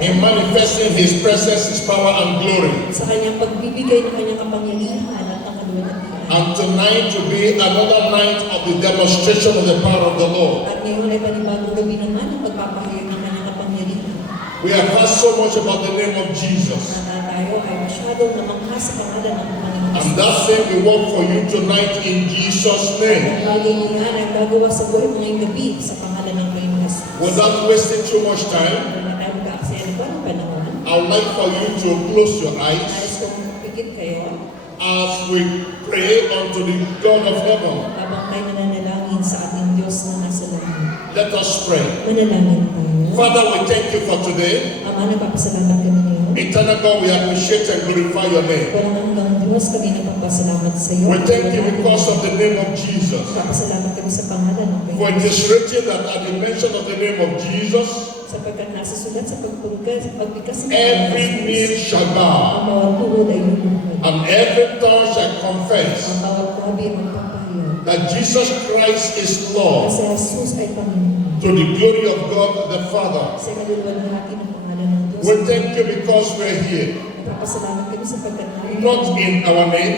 in manifesting His presence, His power, and glory. Sa kanyang pagbibigay ng kanyang kapangyarihan at ang kaluwalhatian. And tonight to be another night of the demonstration of the power of the Lord. At ngayon ay panibagong gabi naman ang pagpapahayag ng kanyang kapangyarihan. We have heard so much about the name of Jesus. Tayo ay masyadong namangha sa pangalan ng Panginoon. And that thing we want for you tonight in Jesus' name. Ang bagay niyan ay gagawa sa buhay mo ngayong gabi sa pangalan ng Panginoon Jesus. Without wasting too much time, Kung na tayo magkaaksaya ng panahon, I would like for you to close your eyes nais kong pikit kayo as we pray unto the God of heaven. habang tayo nananalangin sa ating Diyos na nasa langit. Let us pray. Manalangin tayo. Father, we thank you for today. Ama, nagpapasalamat kami ngayon. Eternal God, we appreciate and glorify your name. Walang hanggang Diyos, kami nagpapasalamat sa iyo. We thank you because of the name of Jesus. Nagpapasalamat kami sa pangalan ng For it Panginoon. is written that at the mention of the name of Jesus, Sapagkat nasa sulat sa pagbigkas ng every knee shall bow, ang bawat tuhod ay luluhod. and every tongue shall confess Ang bawat labi ay magpapahayag. that Jesus Christ is Lord, Kasi Jesus ay Panginoon. to the glory of God the Father. Sa kaluluwalhati ng pangalan ng Diyos. We thank you because we're here, Nagpapasalamat kami sapagkat not in our name,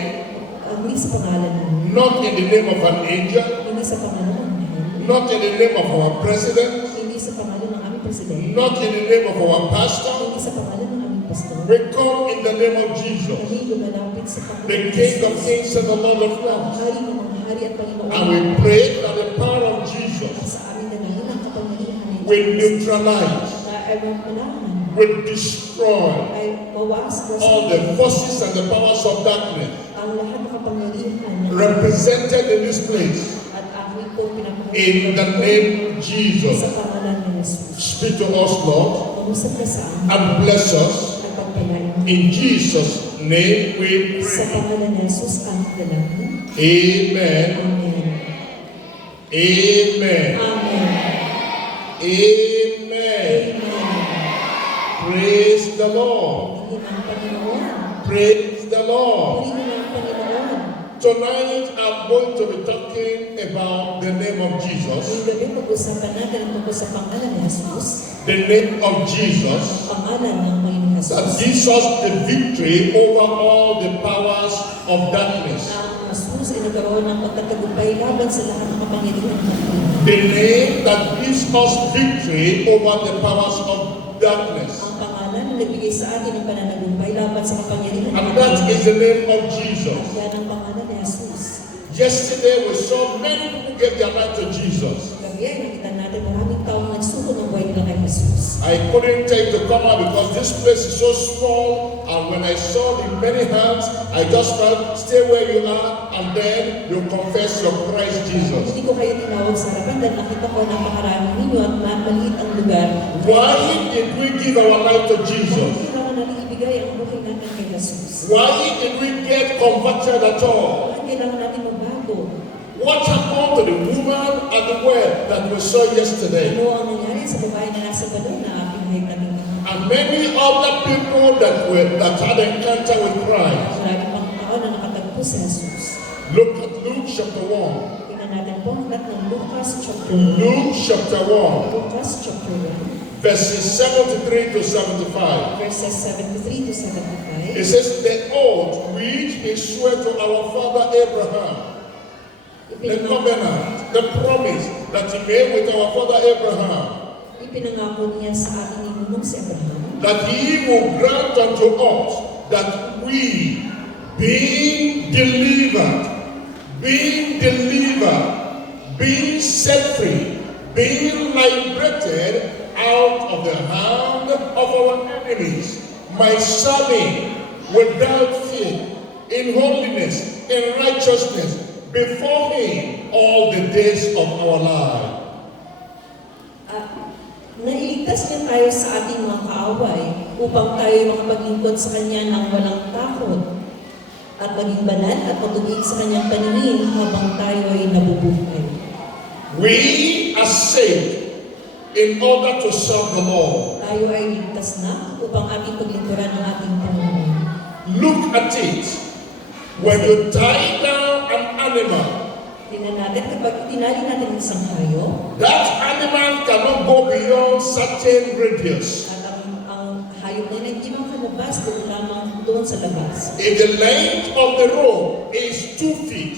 hindi sa pangalan ng not in the name of an angel, hindi sa pangalan ng Panginoon, not in the name of our president, hindi sa pangalan ng aming presidente, not in the name of our pastor. hindi sa pangalan ng aming pastor. We come in the name of Jesus, Kami lumalapit sa pangalan the ng King of Jesus, Kings and the Lord of ang Lords. hari ng mga hari at Panginoon. And we pray that the power of At Jesus sa aming dalangin ang kapangyarihan ng will Diyos neutralize, na ay mapanahan, will destroy ay mawasan all the forces and the powers of darkness ang lahat ng kapangyarihan represented in this place. at amin po In the name of Jesus, sa pangalan ng Jesus. speak to us, Lord, Mag-usap ka sa amin and bless us. at pagpalain. In Jesus' name we Sa pray. pangalan ng Jesus ang dalangin. Amen. Amen. Amen. Amen. Amen. Amen. Praise the Lord. Purihin ang Panginoon. Praise the Lord. Purihin ang Panginoon. Tonight I'm going to be talking about the name of Jesus. Ngayong gabi pag-usapan natin ang tungkol sa pangalan ng Jesus. The name of Jesus Pangalan ng Panginoon that Jesus. gives us the victory over all the powers of darkness. Ang Jesus ay nagkaroon ng pagtatagumpay laban sa lahat ng kapangyarihan ng Panginoon. The name that gives us victory over the powers of darkness. Ang pangalan na nagbigay sa atin ng pananagumpay laban sa kapangyarihan ng And that Panginoon. is the name of At Jesus. yan ang pangalan ni Jesus. Yesterday we saw many people give their life to Jesus. Gabi ay nakita natin maraming taong nagsuko ng buhay nila kay Jesus. I couldn't take to come out because this place is so small, and when I saw the many hands, I just felt, stay where you are, and then you confess your Christ Jesus. Hindi ko kayo tinawag sa harapan dahil nakita ko na napakarami ninyo at maliit ang lugar. Why did we give our life to Bakit Jesus? kailangan natin ibigay ang buhay natin kay Jesus? Why did we get converted at all? Bakit kailangan natin magbago? What happened to the woman at the well that we saw yesterday? Ano ang nangyari sa babae na nasa balon na pinahayag natin? And many other people that had encounter with Christ. Maraming pang tao na nakatagpo sa Jesus. Look at Luke chapter 1. Tingnan natin po ang lahat ng Lucas chapter 1. Luke chapter 1, Lucas chapter 1, verses 73 to 75. verses 73 to 75. It says, the oath which he swore to our father Abraham, the covenant, the promise that he made with our father Abraham, Ipinangako niya sa ating ninunong si Abraham that he will grant unto us that we, being delivered, being set free, being liberated out of the hand of our enemies, might serve him without fear, in holiness, in righteousness, before him all the days of our life. Nailigtas niya tayo sa ating mga kaaway upang tayo makapaglingkod sa Kanya ng walang takot at maging banal at matubig sa Kanyang paningin habang tayo ay nabubuhay. We are saved in order to serve the Lord. Tayo ay ligtas na upang ating paglingkuran ang ating Panginoon. Look at it. When you tie down an animal, Tingnan natin, kapag itinali natin ang isang hayop, that animal cannot go beyond certain radius. at ang hayop na yun ay hindi makalabas doon sa labas. If the length of the rope is 2 feet,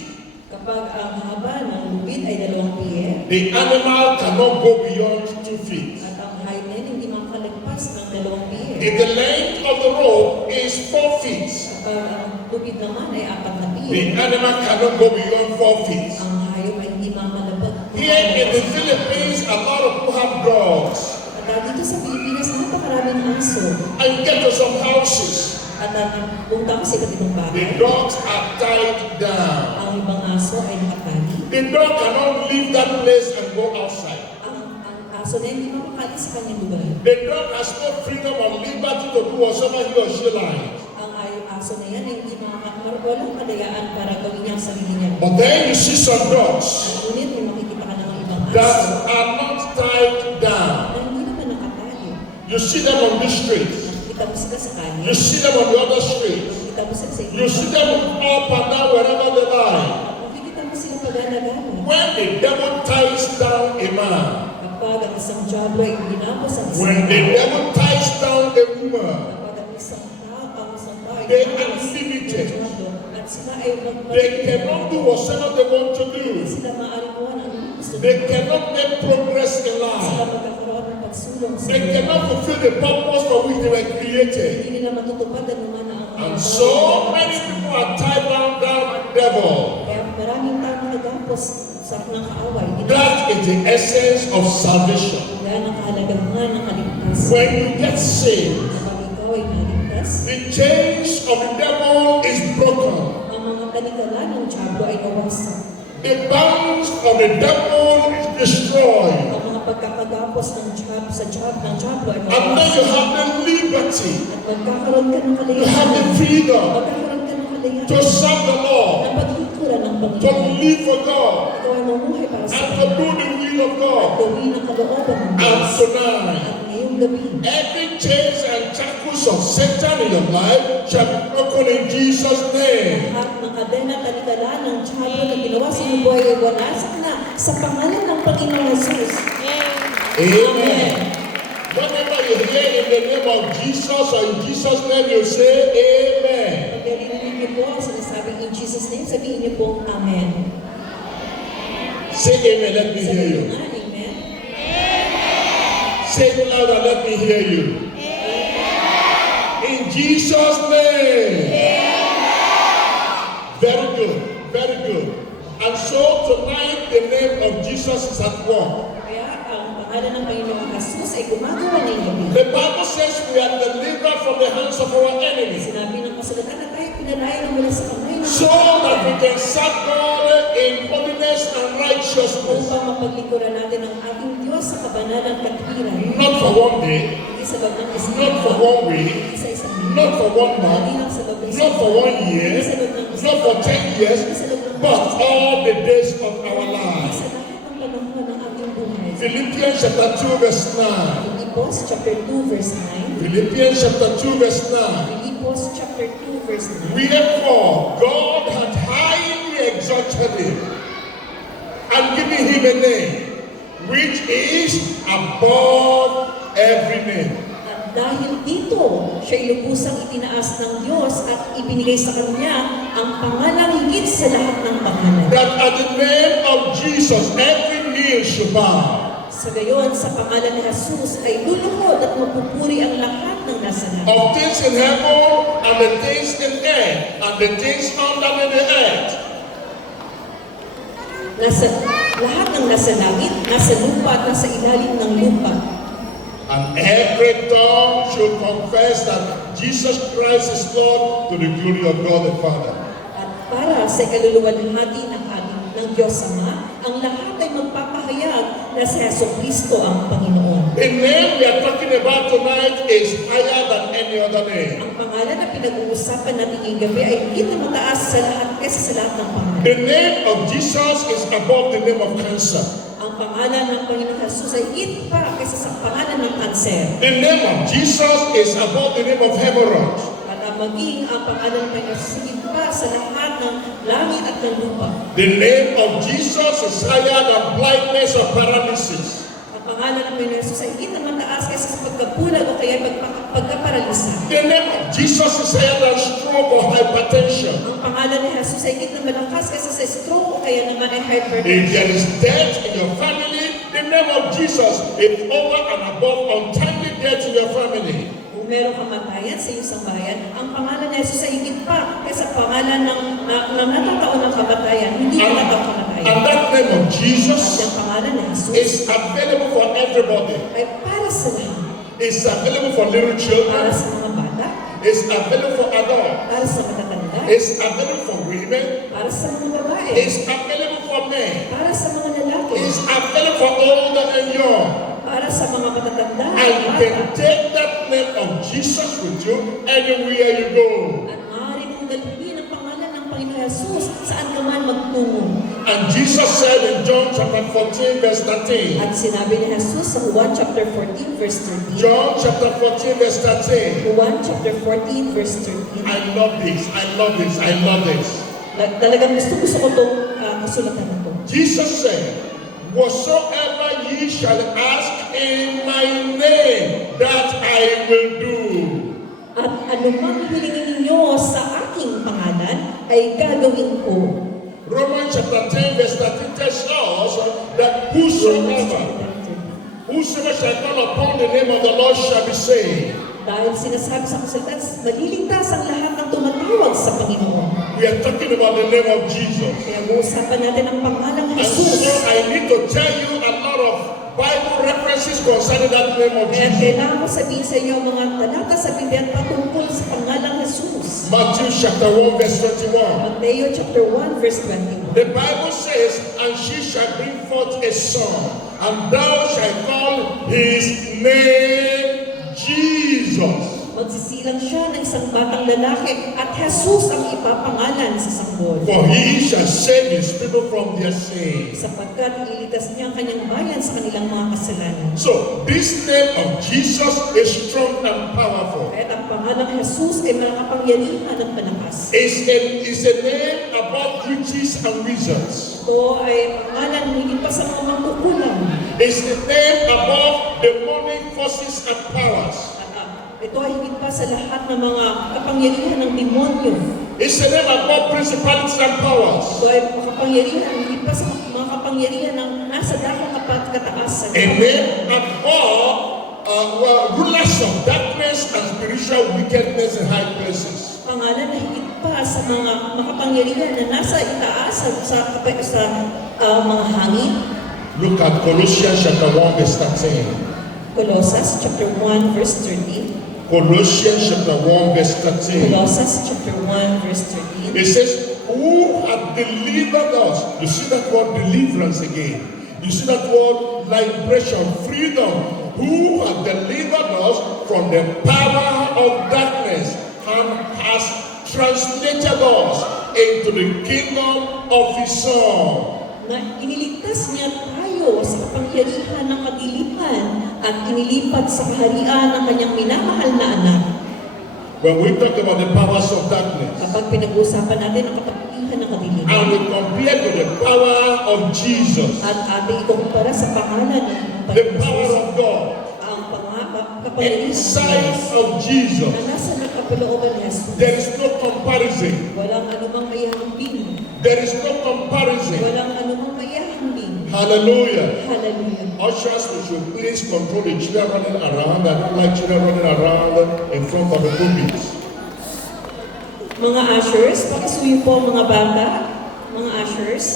Kapag ang haba ng lubid ay 2 piye, the animal cannot go beyond 2 feet. at ang hayop na yun hindi makalagpas ng 2 piye. If the length of the rope is 4 feet, Kapag ang lubid naman ay 4 na the piye, animal cannot go beyond 4 feet. ang hayop ay hindi makalabas. Here in the Philippines, a lot of people have dogs. At dito sa Pilipinas, napakaraming aso. And you get to some houses, At punta ko sa iba't ibang the bahay. dogs are tied down. Ang ibang aso ay nakatali. The dog cannot leave that place and go outside. Ang aso na hindi makakali sa kanyang lugar. The dog has no freedom or liberty to do whatever he or she likes. Ang aso na yan ay hindi walang kadayaan para gawin niya ang sarili niya. But then you see some dogs Ngunit may makikita ka ng ibang that aso are not tied down. na hindi naman nakatali. You see them on this street. Nakikita mo sila sa kanya. You see them on the other street. Nakikita mo sila sa You see them up and down wherever they lie. Nakikita mo sila pagana-gana. When the devil ties down a man, Kapag ang isang diablo ay ginapos ang isang when the devil ties down a woman, kapag ang isang tao ay they ginapos are limited. ang diablo, at sila ay They cannot do whatever they want to do. sila maaaring gawa ng gusto They nila. cannot make progress in Sila life. magkakaroon ng pagsulong sa They cannot fulfill the purpose for which they were created. hindi nila matutupad ang naman ang And so many people are tied down by the devil. Kaya maraming tao nagapos sa ng kaaway. That is the essence of salvation. Yan ang kahalagahan ng kaligtasan. When you get saved, Kapag ikaw ay naligtas, the chains of the devil is broken. ang mga talikala ng diablo ay nawasak. The bonds of the devil is destroyed. Ang mga pagkakagapos ng diablo ay And then you mawasak. have the liberty, At magkakaroon ka ng you have the kalayaan. freedom Magkakaroon ka ng kalayaan. to serve the Lord, Na paglingkuran ng to Panginoon. live for God, Ikaw ay mamuhay para sa and to Kanya. do the will of At God. gawin ang kalooban ng And Diyos. tonight, At ngayong gabi, every chains and shackles of Satan in your life shall be broken in Jesus' name. at ng kadena at talikala ng diablo na ginawa sa iyong buhay ay wanasak na sa pangalan ng Panginoong Jesus. Amen. Whenever you hear in the name of Jesus or in Jesus' name, you say Amen. Pag narinig niyo po ang sinasabing in Jesus' name, sabihin niyo po, Amen. Say Amen. Let me hear Sabihin you. niyo nga, Amen. Say it louder. Let me hear you. In Jesus' name. Very good. Very good. And so tonight the name of Jesus is at work. Kaya ang pangalan ng Panginoong Jesus ay gumagawa ngayong gabi. The Bible says we are delivered from the hands of our enemies, Sinabi ng kasulatan na tayo pinalaya ng mula sa kamay ng so that we can serve God in holiness and righteousness. upang mapaglingkuran natin ang ating Diyos sa kabanalan at katwiran. Not for one day, Hindi sa loob ng isang not for araw, one week, hindi sa isang linggo, not for 1 hindi month, lang sa loob ng not isang for 1 year, hindi sa loob ng isang not for 10 years, hindi sa loob ng but all the days of our sa lives. lahat ng panahon ng ating buhay. Philippians chapter 2 verse 9. Filipos chapter 2 verse 9. Philippians chapter 2 verse 9. Filipos chapter 2 verse 9. Wherefore God hath highly exalted him and given him a name which is above every name. At dahil dito, siya'y lubusang itinaas ng Diyos at ibinigay sa Kanya ang pangalang higit sa lahat ng pangalan. That at the name of Jesus every knee should bow. Sa gayon, sa pangalan ni Jesus ay luluhod at mapupuri ang lahat ng nasa langit. Of things in heaven and the things in earth and the things under the earth. Lahat ng nasa langit, nasa lupa at nasa ilalim ng lupa. And every tongue should confess that Jesus Christ is Lord to the glory of God the Father. At para sa kaluluwalhati ng Diyos Ama, ang lahat ay magpapahayag na si Jesucristo ang Panginoon. The name we are talking about tonight is higher than any other name. Ang pangalan na pinag-uusapan natin ngayong gabi ay higit na mataas sa lahat kaysa sa lahat ng pangalan. The name of Jesus is above the name of cancer. Ang pangalan ng Panginoon Jesus ay higit pa kaysa sa pangalan ng kanser. The name of Jesus is above the name of hemorrhage. At maging ang pangalan ng Panginoon Jesus higit pa sa lahat ng langit at ng lupa. The name of Jesus is higher than blindness or paralysis. Ang pangalan ng Panginoon Jesus ay higit na mataas kaysa sa pagkapulag o kaya pagkaparalisa. The name of Jesus is higher than stroke or hypertension. Ang pangalan ni Jesus ay higit na malakas kaysa sa stroke o kaya naman ay If hypertension. there is death in your family, the name of Jesus is over and above untimely death in your family. Kung meron kamatayan sa iyong sambayan, ang pangalan ni Jesus ay higit pa kaysa pangalan ng natataon ng kamatayan, hindi natataon kamatayan. And that name of At Jesus ang pangalan ni Jesus is available for everybody. ay para sa lahat. It's available for little Para children. sa mga bata, It's available for adults. para sa matatanda, It's available for women. para sa mga babae, It's available for men. para sa mga lalaki, It's available for old and young. para sa mga matatanda, And you at can bata. take that name of Jesus with you anywhere you go. At maaari mong dalhin ang pangalan ng Panginoon Jesus saan ka man magtungo. And Jesus said in John chapter 14, verse 13. At sinabi ni Jesus sa Juan chapter 14 verse 13. John chapter 14, verse 13. Juan chapter 14 verse 13. I love this. I love this. I love this. Talagang gusto ko itong kasulatan na ito. Jesus said, whatsoever ye shall ask in my name, that I will do. At anumang hilingin ninyo sa aking pangalan ay gagawin ko. Romans chapter 10, verse 13 tells us that whosoever shall call upon the name of the Lord shall be saved. Dahil sinasabi sa kasulatan, maliligtas ang lahat ng tumatawag sa Panginoon. We are talking about the name of Jesus. Kaya uusapan natin ang pangalang And so Jesus. I need to tell you a lot of Bible references concerning that name of Kaya Jesus. kailangan ko sabihin sa inyo ang mga talata sa Biblia patungkol sa pangalang Jesus. Matthew chapter 1, verse 21. Mateo chapter 1 verse 21. The Bible says, and she shall bring forth a son, and thou shalt call his name Jesus. Magsisilang siya ng isang batang lalaki at Jesus ang ipapangalan sa sanggol. For he shall save his people from their sins. Sapagkat ililigtas niya ang kanyang bayan sa kanilang mga kasalanan. So, this name of Jesus is strong and powerful. Kaya ang pangalang Jesus ay makapangyarihan at malakas. It's a name above witches and wizards. Ito ay pangalan hindi pa sa mga mangkukulam. It's the name above demonic forces and powers. Ito ay higit pa sa lahat ng mga kapangyarihan ng demonyo. It's the name above principalities and powers. Ito ay makapangyarihan, higit pa sa mga kapangyarihan ng nasa dakong kataasan. A name above rulers of darkness and spiritual wickedness in high places. Pangalan na higit pa sa mga makapangyarihan na nasa itaas sa mga hangin. Look at Colossians chapter 1 verse 13. Colossians chapter 1 verse 13. Colossians chapter 1 verse 13. Colossians chapter 1 verse 13. It says, who hath delivered us? You see that word deliverance again. You see that word liberation, freedom. Who hath delivered us from the power of darkness and has translated us into the kingdom of his Son. Na iniligtas niya tayo sa kapangyarihan ng kadiliman at inilipat sa kaharian ng kanyang minamahal na anak. When we talk about the powers of darkness, Kapag pinag-uusapan natin ang kapangyarihan ng kadiliman and we compare to the power of Jesus, at ating ikukumpara sa pangalan ng the Panginoon power Jesus, of God, ang kapangyarihan ng inside Diyos of Jesus, na nasa nakapalooban ni Jesus. there is no comparison. Walang anumang maihambing. There is no comparison. Walang anumang maihambing. Hallelujah. Hallelujah. Ushers, we should please control the children running around. I don't like children running around in front of the pulpits. Mga ushers, pakisuyo po mga bata, mga ushers.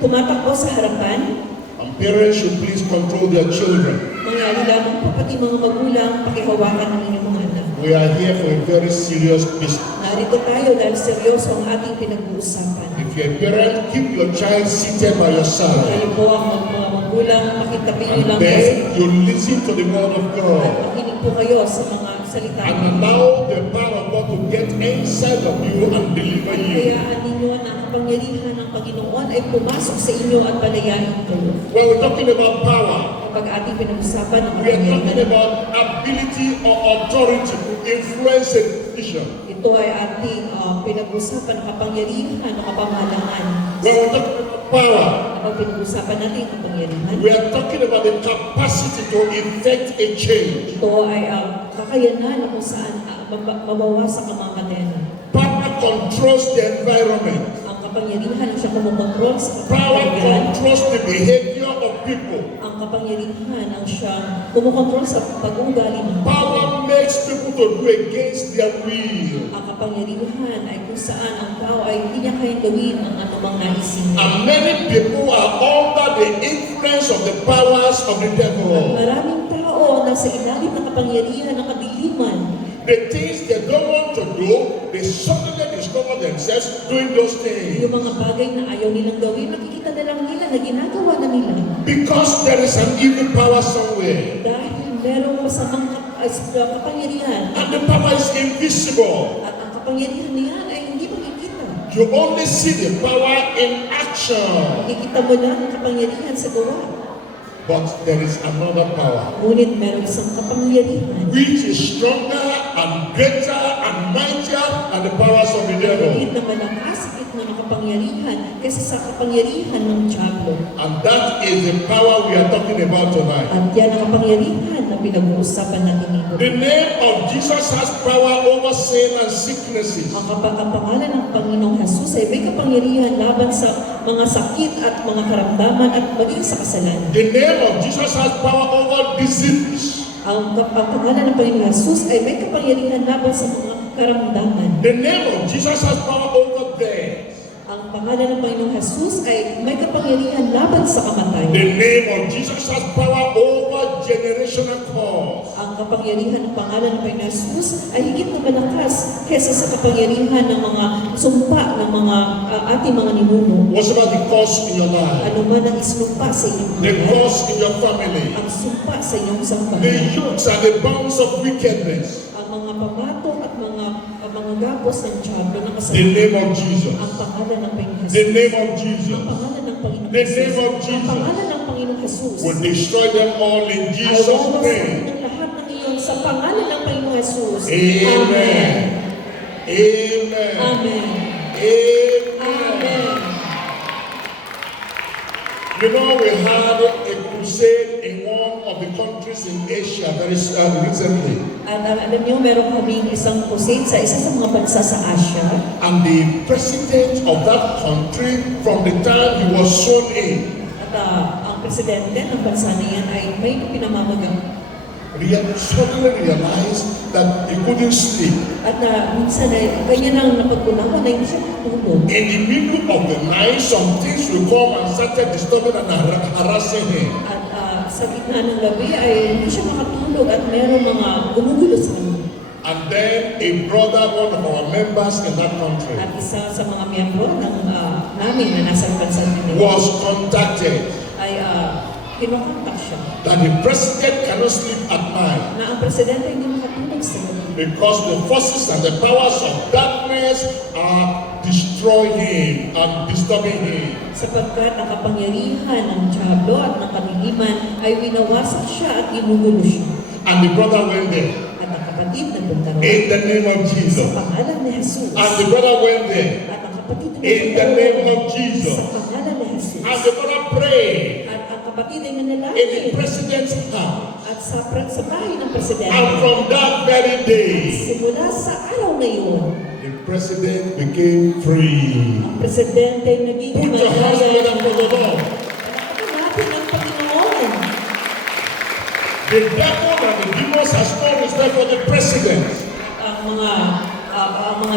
Tumatakbo sa harapan. And parents should please control their children. Mga lamang po pati mga magulang, pakihawakan ng inyong mga anak. We are here for a very serious business. Narito tayo dahil seryoso ang ating pinag-uusapan. If you're a parent, keep your child seated by your side. Kayo po ang mga magulang, pakitabi niyo And lang then kasi you listen to the word of at God. makinig po kayo sa mga salita. And allow the power of God to get inside of you and deliver you. Kayaan ninyo na ang kapangyarihan ng Panginoon ay pumasok sa inyo at palayain kayo. When we're talking about power, Kapag ating pinag-usapan ang we are talking kapangyarihan, about ability or authority to influence a decision. ito ay ating pinag-usapan ang kapangyarihan o kapamahalaan. When we're talking about power. Kapag pinag-usapan natin ang kapangyarihan, We are talking about the capacity to effect a change. ito ay ang kakayanan na kung saan mabawasan ang mga kadena. Power controls the environment. Ang kapangyarihan ang siya kumukontrol sa Power kapaligiran. controls the behavior of people. Ang kapangyarihan ang siya kumukontrol sa pag-uugali ng tao. Power makes people to do against their will. Ang kapangyarihan ay kung saan ang tao ay hindi niya kayang gawin ang anumang naisin. And many people are under the influence of the powers of the At devil. maraming tao na sa ilalim ng kapangyarihan ng kadiliman, The things they don't want to do, they suddenly discover themselves doing those things. yung mga bagay na ayaw nilang gawin, makikita na lang nila na ginagawa na nila. Because there is an evil power somewhere. Dahil merong masamang kapangyarihan And the power is invisible. at ang kapangyarihan niyan ay hindi makikita. You only see the power in action. Makikita mo lang ang kapangyarihan sa gawa. But there is another power Ngunit meron isang kapangyarihan which is stronger and greater and mightier than the powers of the devil. higit na malakas, higit na makapangyarihan kaysa sa kapangyarihan ng Diablo. And that is the power we are talking about tonight. At yan ang kapangyarihan na pinag-uusapan natin dito. The name of Jesus has power over sin and sicknesses. Ang pangalan ng Panginoong Jesus ay may kapangyarihan laban sa mga sakit at mga karamdaman at maging sa kasalanan. The name of Jesus has power over disease. Ang pangalan ng Panginoong Jesus ay may kapangyarihan laban sa mga karamdaman. The name of Jesus has power over death. Ang pangalan ng Panginoong Jesus ay may kapangyarihan laban sa The kamatayan. name of Jesus has power over generational cause. Ang kapangyarihan ng pangalan ng Panginoong Jesus ay higit na malakas kaysa sa kapangyarihan ng mga sumpa ng mga ating mga ninuno. Whatever the cause in your life, Ano man ang isumpa sa inyong the buhay, cause in your family, ang sumpa sa inyong the sambahan, yokes and the bonds of wickedness. ang mga pamatong at mga gapos ng Diablo na The kasalanan. name of Jesus. Ang pangalan ng Panginoong The Jesus. name of Jesus Ang pangalan ng Panginoong The Jesus. name of Ang Jesus. pangalan ng Panginoong Jesus. will destroy them all in Ay Jesus' wawasakin name. ng lahat ng iyon sa pangalan ng Panginoong Jesus. Amen. Amen. Amen. Amen. Amen. You know, we had a crusade in one of the countries in Asia very recently. At alam niyo, meron kaming isang crusade sa isa sa mga bansa sa Asia. And the president of that country, from the time he was sworn in, At ang presidente ng bansa na yan ay may pinamamagang. suddenly realized that he couldn't sleep. At minsan ay ganyan ang napagkunawan na hindi siya matulog. In the middle of the night, some things will come and started disturbing and harassing him. At sa gitna ng gabi ay hindi siya makatulog at meron mga gumugulo sa kanya. And then a brother, one of our members in that country, At isa sa mga miyembro ng namin na nasa bansa nila was contacted ay kinokontak siya that the president cannot sleep at night na ang presidente hindi makatulog sa gabi. because the forces and the powers of darkness are destroying him and disturbing him. Sapagkat ang kapangyarihan ng Diablo at ng kadiliman ay winawasak siya at ginugulo siya. And the brother went there At ang kapatid nagpunta roon in the name of sa Jesus. pangalan ni Jesus. And the brother went there At ang kapatid in the name of Jesus. sa pangalan ni Jesus. And the brother prayed At ang kapatid ay in the nanalangin president's house. at sa bahay ng presidente. And from that very day, Simula sa araw na yun, the president became free. ang presidente ay naging Put your hands together for the Lord. Palakpakan natin ang Panginoon. The devil and the demons has no respect for the president. Ang mga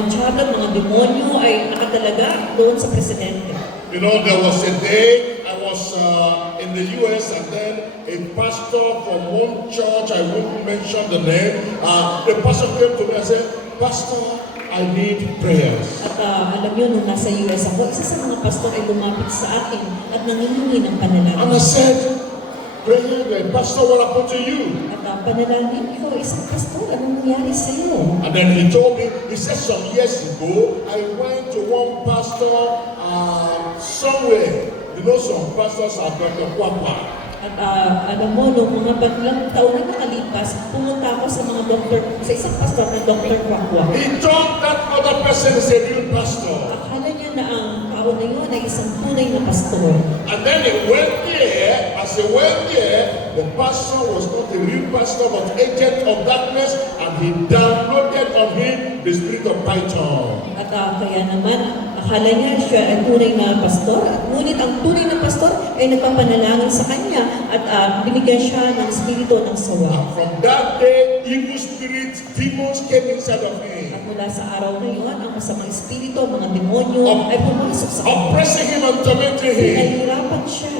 Diablo at mga demonyo ay nakatalaga doon sa presidente. You know, there was a day I was in the US and then a pastor from one church, I won't mention the name, the pastor came to me and said, Pastor, I need prayers. At alam niyo, nung nasa US ako, isa sa mga pastor ay lumapit sa akin at nangihingi ng And I panalangin. said, Pastor, what happened to you? At panalangin, ikaw isang pastor, anong nangyari sa iyo? And then he told me, he said some years ago, I went to one pastor somewhere. You know, some pastors are Dr. Kwapa. At alam mo, nung mga baglang taon na nakalipas, pumunta ako sa mga doktor, sa isang pastor na Dr. Kwakwa. He thought that other person is a real pastor. Akala niya na ang tao na yun ay isang tunay na pastor. And then he went there, as he went there, the pastor was not a real pastor, but agent of darkness, and he downloaded on him the spirit of Python. At kaya naman, akala niya siya ay tunay na pastor, at ngunit ang tunay na pastor ay nagpapanalangin sa kanya at binigyan siya ng espiritu ng sawa. And from that day, evil spirits, demons came inside of him, At mula sa araw na yun, ang masamang espiritu, mga demonyo ay pumasok sa kanya. oppressing him and tormenting him. Pinahirapan siya.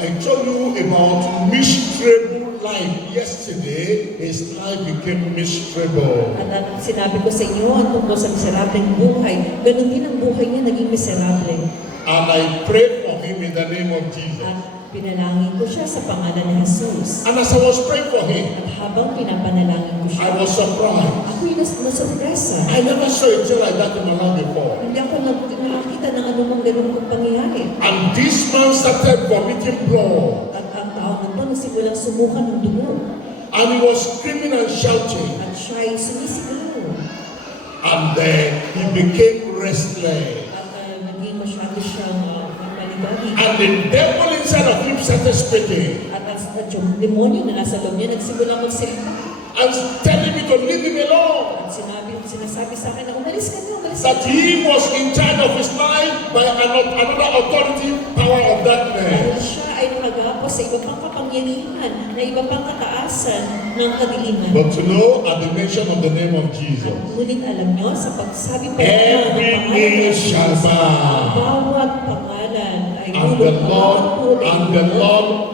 I told you about miserable life yesterday. His life became miserable. At sinabi ko sa inyo ang tungkol sa miserableng buhay. Ganun din ang buhay niya naging miserable. And I prayed for him in the name of Jesus. At pinalangin ko siya sa pangalan ni Jesus. And as I was praying for him, At habang pinapanalangin ko I siya, was surprised. ako'y nasurpresa. I never saw a thing like that in my life before. Hindi ako nakakita ng anumang ganun kong pangyayari. And this man started vomiting blood. At ang tao na ito nagsimulang sumukan ng dugo. And he was screaming and shouting. At siya ay sumisigaw. And then he became restless. At naging masyado siyang maligari. And the devil inside of him started speaking. At yung demonyo na nasa loob niya nagsimulang magsalita. And telling me to leave him alone. At sinasabi sa akin na umalis ka na, umalis ka That na. he was in charge of his life by another authority, power of Dahil darkness. siya ay nakagapos sa iba pang kapangyarihan, na iba pang kataasan ng kadiliman. But to know at the mention of the name of Jesus, Ngunit alam nyo, sa pagsabi pa every knee shall bow. bawat pangalan ay And the Lord,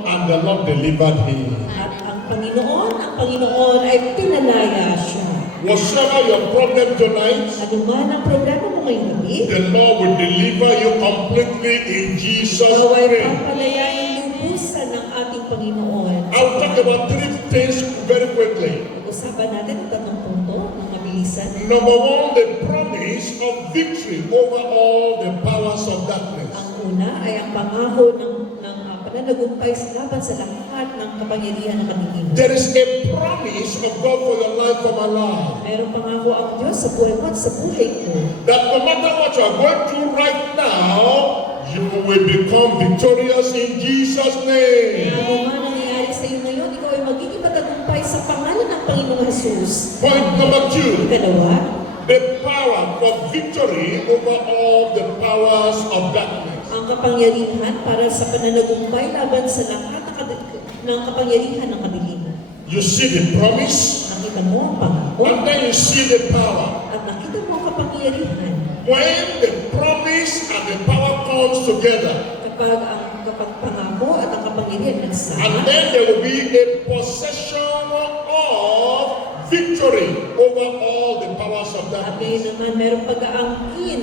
and the Lord delivered him. At ang Panginoon ay pinalaya siya. Whatsoever your problem tonight, Ano man ang problema mo ngayong gabi, the Lord will deliver you completely in Jesus' naway name. papalayain lubusan ng ating Panginoon. I'll talk about three things very quickly. Pag-usapan natin ang tatlong punto ng mabilisan. Number one, the promise of victory over all the powers of darkness. Ang una ay ang pangako ng pananagumpay sa laban sa lahat ng kapangyarihan ng kadiliman. There is a promise of God for your life, for my life. Merong pangako ang Diyos sa buhay mo at sa buhay ko. That no matter what you are going through right now, you will become victorious in Jesus' name. Ano man nangyayari sa iyo ngayon, ikaw ay magiging matagumpay sa pangalan ng Panginoong Jesus. Point number two, Ikalawa, the power for victory over all the powers of darkness. ang kapangyarihan para sa pananagumpay laban sa lahat ng kapangyarihan ng kadiliman. You see the promise, Nakita mo ang pangako and then you see the power. at nakita mo ang kapangyarihan. When the promise and the power comes together, Kapag pangako at ang kapangyarihan and nagsama, then there will be a possession of victory over all the powers of at darkness. naman merong pag-aangkin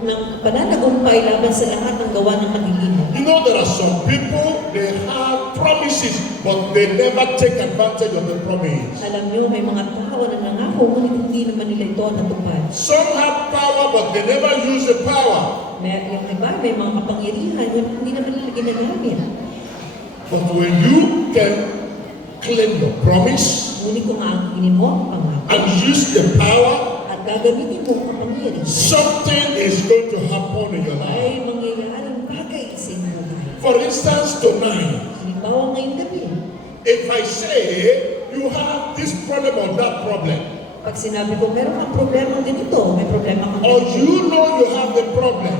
ng pananagumpay laban sa lahat ng gawa ng kadiliman. You know, there are some people, they have promises, but they never take advantage of the promise. Alam niyo, may mga tao na nangako, ngunit hindi naman nila ito natupad. Some have power, but they never use the power. Yung iba, may mga kapangyarihan, ngunit hindi naman nila ginagamit. But when you can claim the promise Ngunit kung aangkinin mo ang pangako and use the power, at gagamitin mo ang kapangyarihan, something is going to happen in your life. ay mangyayaring bagay sa iyong buhay. For instance, tonight, Halimbawa ngayong gabi, if I say you have this problem or that problem, pag sinabi ko, meron kang problema ganito, may problema kang or ganito, you know you have the problem,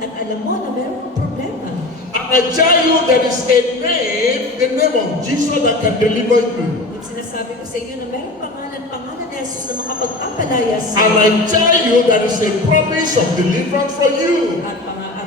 at alam mo na meron kang problema, and I tell you there is a name, the name of Jesus that can deliver you. at sinasabi ko sa iyo na meron pangalan ni Jesus na makapagpapalaya sa And iyo, I tell you there is a promise of deliverance for you. at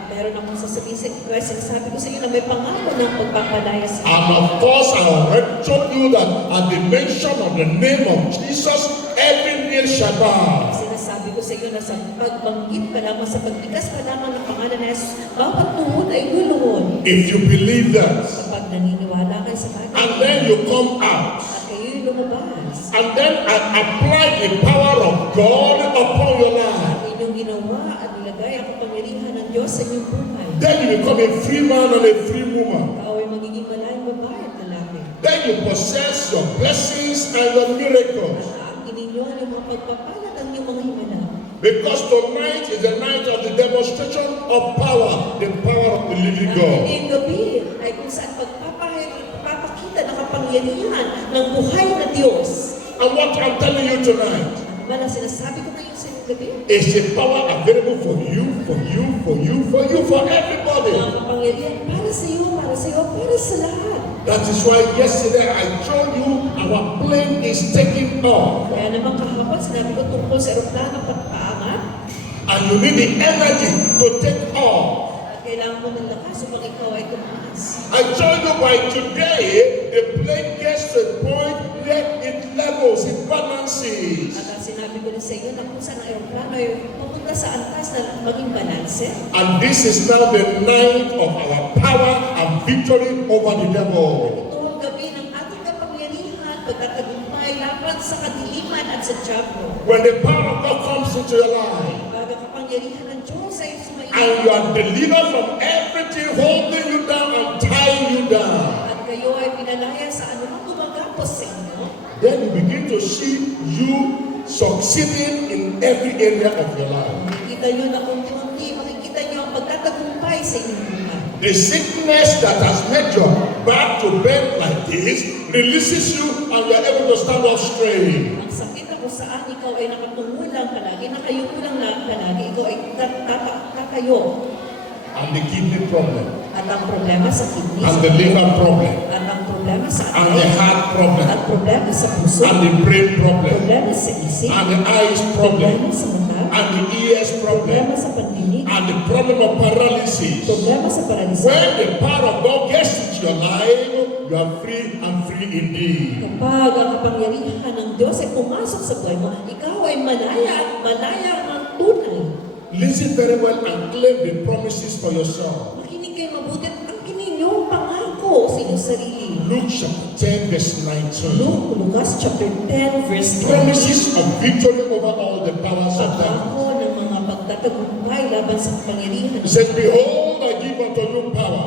meron akong sasabihin sa iyo, sinasabi ko sa iyo na may pangako ng pagpapalaya sa iyo. And of course, I already told you that at the mention of the name of Jesus, every knee shall bow. Sinasabi ko sa iyo na sa pagbanggit pa lamang, sa pagbigas pa lamang ng pangalan ni Jesus, bawat tuhod ay luluhod. If you believe that, Kapag naniniwala kayo sa bagay, and then you come out, at kayo'y lumabas, and then I apply the power of God upon your life, at inyong ginawa at nilagay ang kapangyarihan ng Diyos sa inyong buhay, then you become a free man and a free woman. ikaw ay magiging malayang babae at lalaki. Then you possess your blessings and your miracles. At aangkin ninyo ang mga pagpapalat ang inyong mga himala. Because tonight is the night of the demonstration of power, the power of the living Ang God. ngayong gabi ay kung saan pagpapakita ng kapangyarihan ng buhay na Diyos. And what I'm telling you tonight Ano ba ang sinasabi ko ngayon sa inyong gabi? is a power available for you, for you, for you, for you, for everybody. Ang kapangyarihan para sa iyo, para sa iyo, para sa lahat. That is why yesterday I told you our plane is taking off. Kaya naman kahapon, sinabi ko tungkol sa aeroplano pagpaangat. And you need the energy to take off. At kailangan mo ng lakas upang ikaw ay tumaas. I told you by today, the plane gets to a point where it levels, it balances. At sinabi ko rin sa iyo na kung saan ang aeroplano ay pupunta sa antas na maging balanse. And this is now the night of our power and victory over the devil. Ito ang gabi ng ating kapangyarihan, pagtatagumpay laban sa kadiliman at sa diablo. When the power of God comes into your life, Pag ang kapangyarihan ng Diyos ay and you sumainit are delivered from everything holding you down and tying you down, at kayo ay pinalaya sa anumang gumagapos sa inyo, then you begin to see you succeeding in every area of your life. makikita nyo na unti-unti, makikita nyo ang pagtatagumpay sa inyong buhay. The sickness that has made your back to bend like this releases you and you are able to stand up straight. Ang sakit na kung saan ikaw ay nakatungo lang palagi, nakayuko lang palagi, ikaw ay tatayo. And the kidney problem, At ang problema sa kidney, and the liver problem, at ang problema sa and the heart at problem, problema sa puso, and the brain problem, problema sa isip, and the eyes problem, problema sa mata, and the ears problema problem, sa pandinig, and the problem of paralysis. problema sa paralisa. When the power of God gets into your life, you are free and free indeed. Kapag ang kapangyarihan ng Diyos ay pumasok sa buhay mo, ikaw ay malaya at malaya ng tunay. Listen very well and claim the promises for yourself. Makinig kayo mabuti at angkinin niyo ang pangako sa inyong sarili. Luke chapter 10 verse 19. Lucas chapter 10 verse 20. Promises of victory over all the powers of darkness. Pangako ng mga pagtatagumpay laban sa kapangyarihan. He says, behold, I give unto you power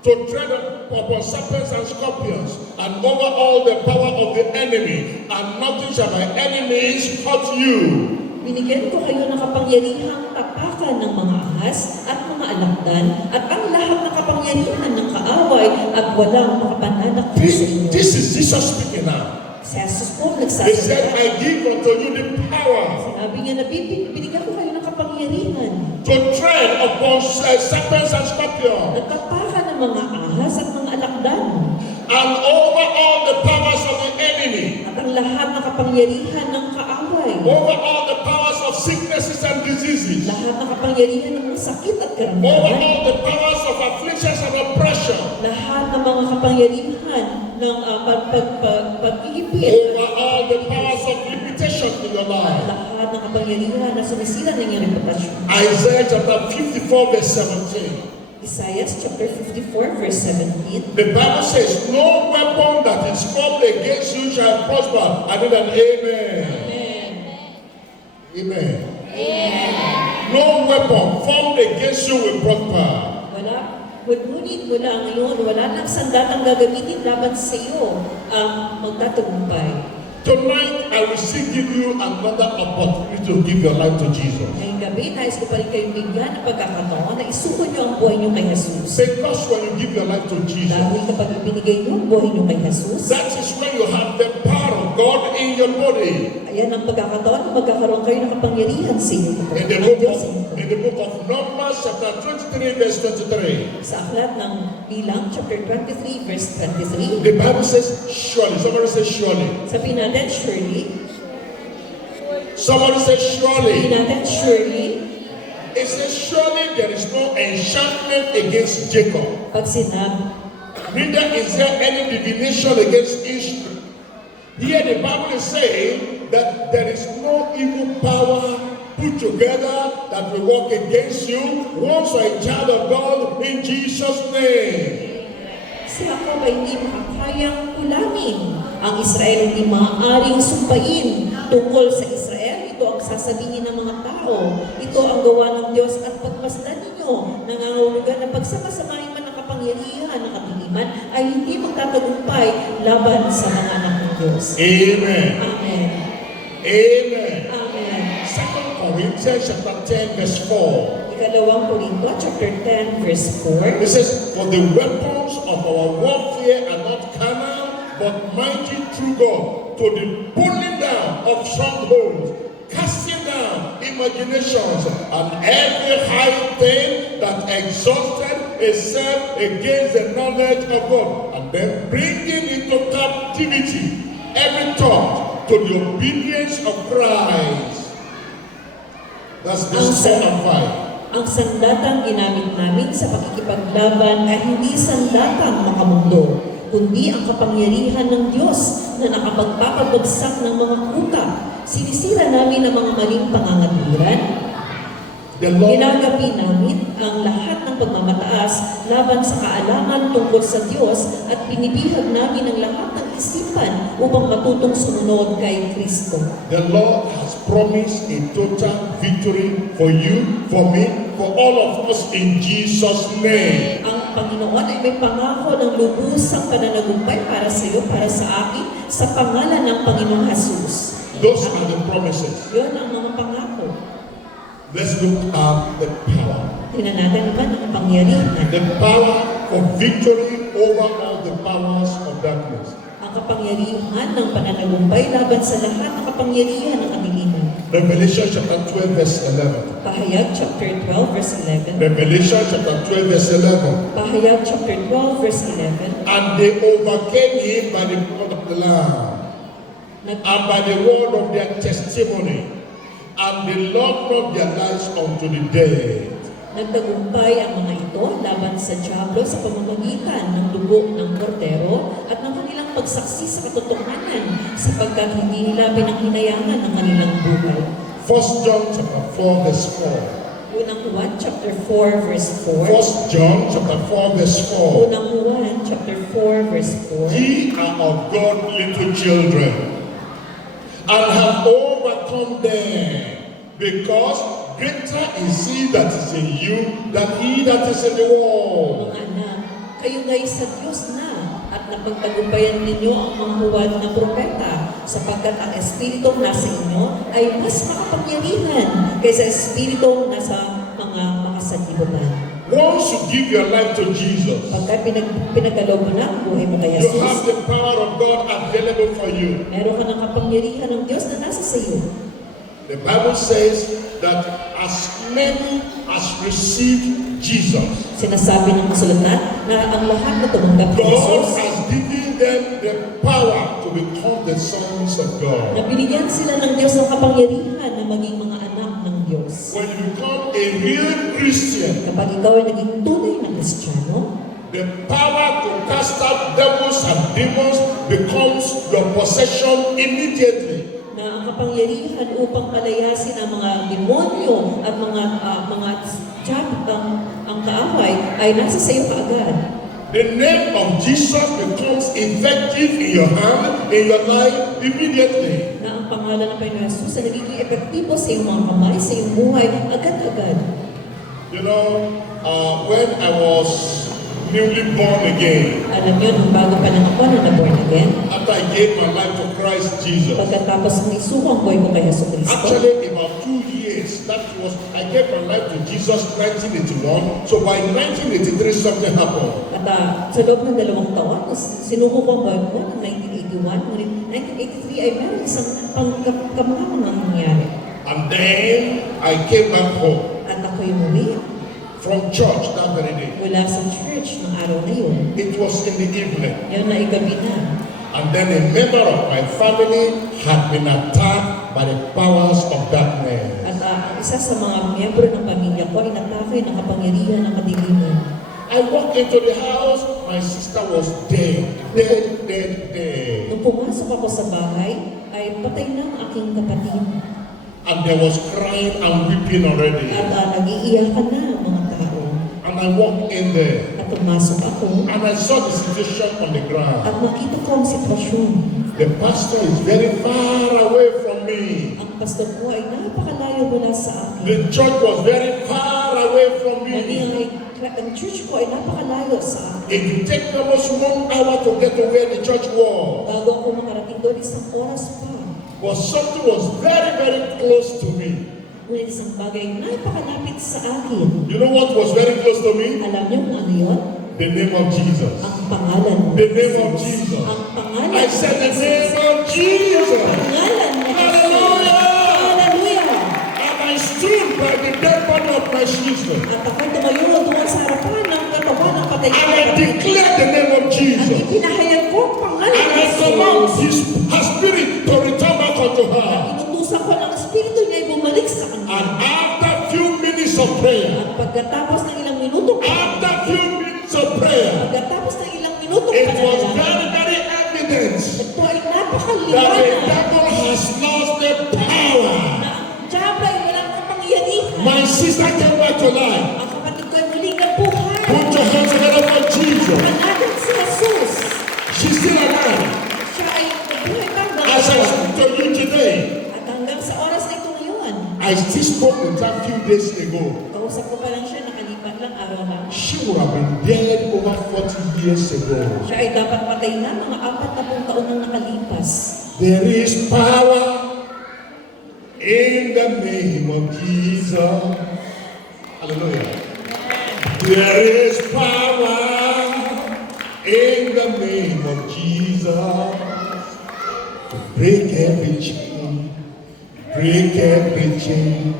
to tread upon serpents and scorpions and over all the power of the enemy, and nothing shall my enemies hurt you. Binigyan ko kayo ng kapangyarihang tapakan ng mga ahas at mga alakdan at ang lahat ng kapangyarihan ng kaaway at walang makapananakot sa inyo. This is Jesus speaking now. Si Jesus po He said, nagsasalita. I give unto you the power Sabi niya na binigyan ko kayo ng kapangyarihan to tread upon serpents and scorpions at tapakan ng mga ahas at mga alakdan and over all the powers of the enemy, at ang lahat ng kapangyarihan ng kaaway. over all the powers of sicknesses and diseases, Lahat ng kapangyarihan ng mga sakit at over karamdaman. all the powers of afflictions and oppression, Lahat ng mga kapangyarihan ng pag-iipit. over all the powers of limitation in your life. Lahat ng kapangyarihan na sumisira ng iyong reputasyon. Isaiah chapter 54 verse 17. Isaiah chapter 54 verse 17. The Bible says, no weapon that is formed against you shall prosper. I need an amen. Amen. Amen. No weapon formed against you will prosper. Ngunit mula ngayon, wala nang sandatang gagamitin laban sa iyo ang magtatagumpay. Tonight, I will still give you another opportunity to give your life to Jesus. Ngayong gabi, nais ko pa rin kayong bigyan ng pagkakataon na isuko niyo ang buhay niyo kay Jesus. Because when you give your life to Jesus, Dahil kapag ibinigay niyo ang buhay niyo kay Jesus, that is when you have the power of God in your body. ayan ang pagkakataon na magkakaroon kayo ng kapangyarihan sa inyo. In the book of Numbers chapter 23 verse 23, Sa aklat ng Bilang, chapter 23, verse 23, the Bible says, surely. Somebody says, surely. sabihin natin, surely. Somebody says, Sabihin surely. natin, surely. It says, surely there is no enchantment against Jacob. Pag sinabi, Neither is there any divination against Israel. Here the Bible is saying that there is no evil power put together that will work against you once you are a child of God in Jesus' name. si Jacob ay hindi makakayang ulangin. Ang Israel hindi maaaring sumpain tungkol sa Israel. Ito ang sasabihin ng mga tao. Ito ang gawa ng Diyos at pagmasdan ninyo. Nangangahulugan na pagsama-samahin man ng kapangyarihan ng kadiliman ay hindi magtatagumpay laban sa mga anak ng Diyos. Amen. Amen. Amen. Amen. 2 Corinthians chapter 10 verse 4. Ikalawang Korinto, chapter 10, verse 4. It says, for the weapons of our warfare are not carnal, but mighty through God to the pulling down of strongholds, casting down imaginations and every high thing that exalted itself against the knowledge of God, and then bringing into captivity every thought to the obedience of Christ. That's verse 4 and 5. Ang sandatang ginamit namin sa pakikipaglaban ay hindi sandatang makamundo, kundi ang kapangyarihan ng Diyos na nakapagpapabagsak ng mga kuta. Sinisira namin ang mga maling pangangatuwiran. Ginagapi namin ang lahat ng pagmamataas laban sa kaalaman tungkol sa Diyos at pinibihag namin ang lahat ng isipan upang matutong sumunod kay Kristo. The Lord has promised a total victory for you, for me, for all of us in Jesus' name. Ang Panginoon ay may pangako ng lubusang pananagumpay para sa iyo, para sa akin, sa pangalan ng Panginoong Jesus. Those are the promises. Yun ang mga pangako. Let's look at the power. Tingnan natin naman ang pangyarihan. The power for victory over all the powers of darkness. Ang kapangyarihan ng pananagumpay laban sa lahat ng kapangyarihan ng kadiliman. Revelation chapter 12 verse 11. Pahayag chapter 12 verse 11. Revelation chapter 12 verse 11. Pahayag chapter 12 verse 11. And they overcame him by the blood of the Lamb and by the word of their testimony, and they loved not their lives unto the death. Nagtagumpay ang mga ito laban sa Diablo sa pamamagitan ng dugo ng Kordero at ng kanilang pagsaksi sa katotohanan sapagkat hindi nila pinanghinayangan ang kanilang buhay. 1 John chapter 4 verse 4. Unang Juan chapter 4 verse 4. 1 John chapter 4 verse 4. Unang Juan chapter 4 verse 4. Ye are of God little children, and have overcome them, because greater is he that is in you than he that is in the world. Mga anak, kayo ngay sa Diyos na at napagtagumpayan ninyo ang mga huwad na propeta sapagkat ang Espiritong nasa inyo ay mas makapangyarihan kaysa Espiritong nasa mga makasanlibutan. Once you give your life to Jesus, Pagka pinagkaloob mo na ang buhay mo kay you have Jesus, the power of God available for you. meron ka ng kapangyarihan ng Diyos na nasa sa iyo. The Bible says that as many as received Jesus, Sinasabi ng kasulatan na ang lahat na tumanggap kay God Jesus, has given them the power to become the sons of God. na binigyan sila ng Diyos ng kapangyarihan na maging mga anak ng Diyos. When you become a real Christian, Kapag ikaw ay naging tunay na Kristiyano, the power to cast out devils and demons becomes your possession immediately. na ang kapangyarihan upang palayasin ang mga demonyo at mga ang kaaway ay nasa sa iyo kaagad. The name of Jesus becomes effective in your hand, in your life, immediately. Na ang pangalan ng Panginoon Jesus ay nagiging epektibo sa iyong mga kamay, sa iyong buhay, agad-agad. You know, when I was newly born again, Alam niyo, nung bago pa lang ako na na-born again, after I gave my life to Christ Jesus, pagkatapos ng isukang buhay ko kay Yesu Cristo, actually about 2 years, I gave my life to Jesus 1981, so by 1983 something happened. at sa loob ng 2 taon, sinuko ko ang buhay ko ng 1981, ngunit 1983 ay meron isang kamukha na nangyari. And then I came back home At ako'y umuwi from church that very day. mula sa church ng araw na yun. It was in the evening. Yun na igabi na. And then a member of my family had been attacked by the powers of darkness. At ang isa sa mga miyembro ng pamilya ko ay natake ng kapangyarihan ng kadiliman. I walked into the house, my sister was dead. Nung pumasok ako sa bahay, ay patay na ang aking kapatid. And there was crying and weeping already. At nag-iiyakan na ang mga tao. And I walked in there. At pumasok ako, And I saw the situation on the ground. at nakita ko ang sitwasyon. The pastor is very far away from me. Ang pastor ko ay napakalayo mula sa akin. The church was very far away from me. Ang church ko ay napakalayo sa akin. It would take almost 1 hour to get to where the church was. Bago ako makarating doon, isang oras pa. but something was very, very close to me. Ngunit isang bagay napakalapit sa akin. You know what was very close to me? Alam niyo kung ano yun? The name of Jesus. Ang pangalan The name of Jesus. Ang pangalan I said the name of Jesus. Pangalan ni Jesus. Hallelujah. Hallelujah. And I stood by the dead body of my sister. At ako'y tumayo doon sa harapan ng katawan ng patay. And I declared the name of At Jesus. ipinahayag ko ang pangalan And ni I command Jesus. her spirit to return back unto her. Inutusan ko ng Espiritu niya ay bumalik sa kanya. And after few minutes of prayer, At pagkatapos ng ilang minuto, after few minutes of prayer, pagkatapos ng ilang minuto, it was very, very evident ito ay that the napakaliwanag devil has lost the power. na ang Diablo ay walang kapangyarihan. My sister came back to life. Ang kapatid ko ay muling nabuhay. Put your hands together for Jesus. Panatan si Jesus. She's still alive. Siya ay nabuhay pa hanggang As I ngayon. speak to you today, At hanggang sa oras na ito ngayon, I still spoke with her a few days ago. kausap ko pa lang siya, nakalipat lang araw lang. She would have been dead over 40 years ago. Siya ay dapat patay na mga 40 taon nang nakalipas. There is power in the name of Jesus. Hallelujah. There is power in the name of Jesus to break every chain, break every chain,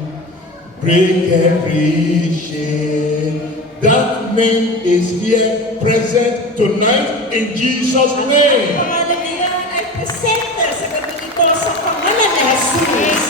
break every chain. That name is here present tonight in Jesus' name. Pangalan niya ay presente sa gabi ito sa pangalan ni Jesus.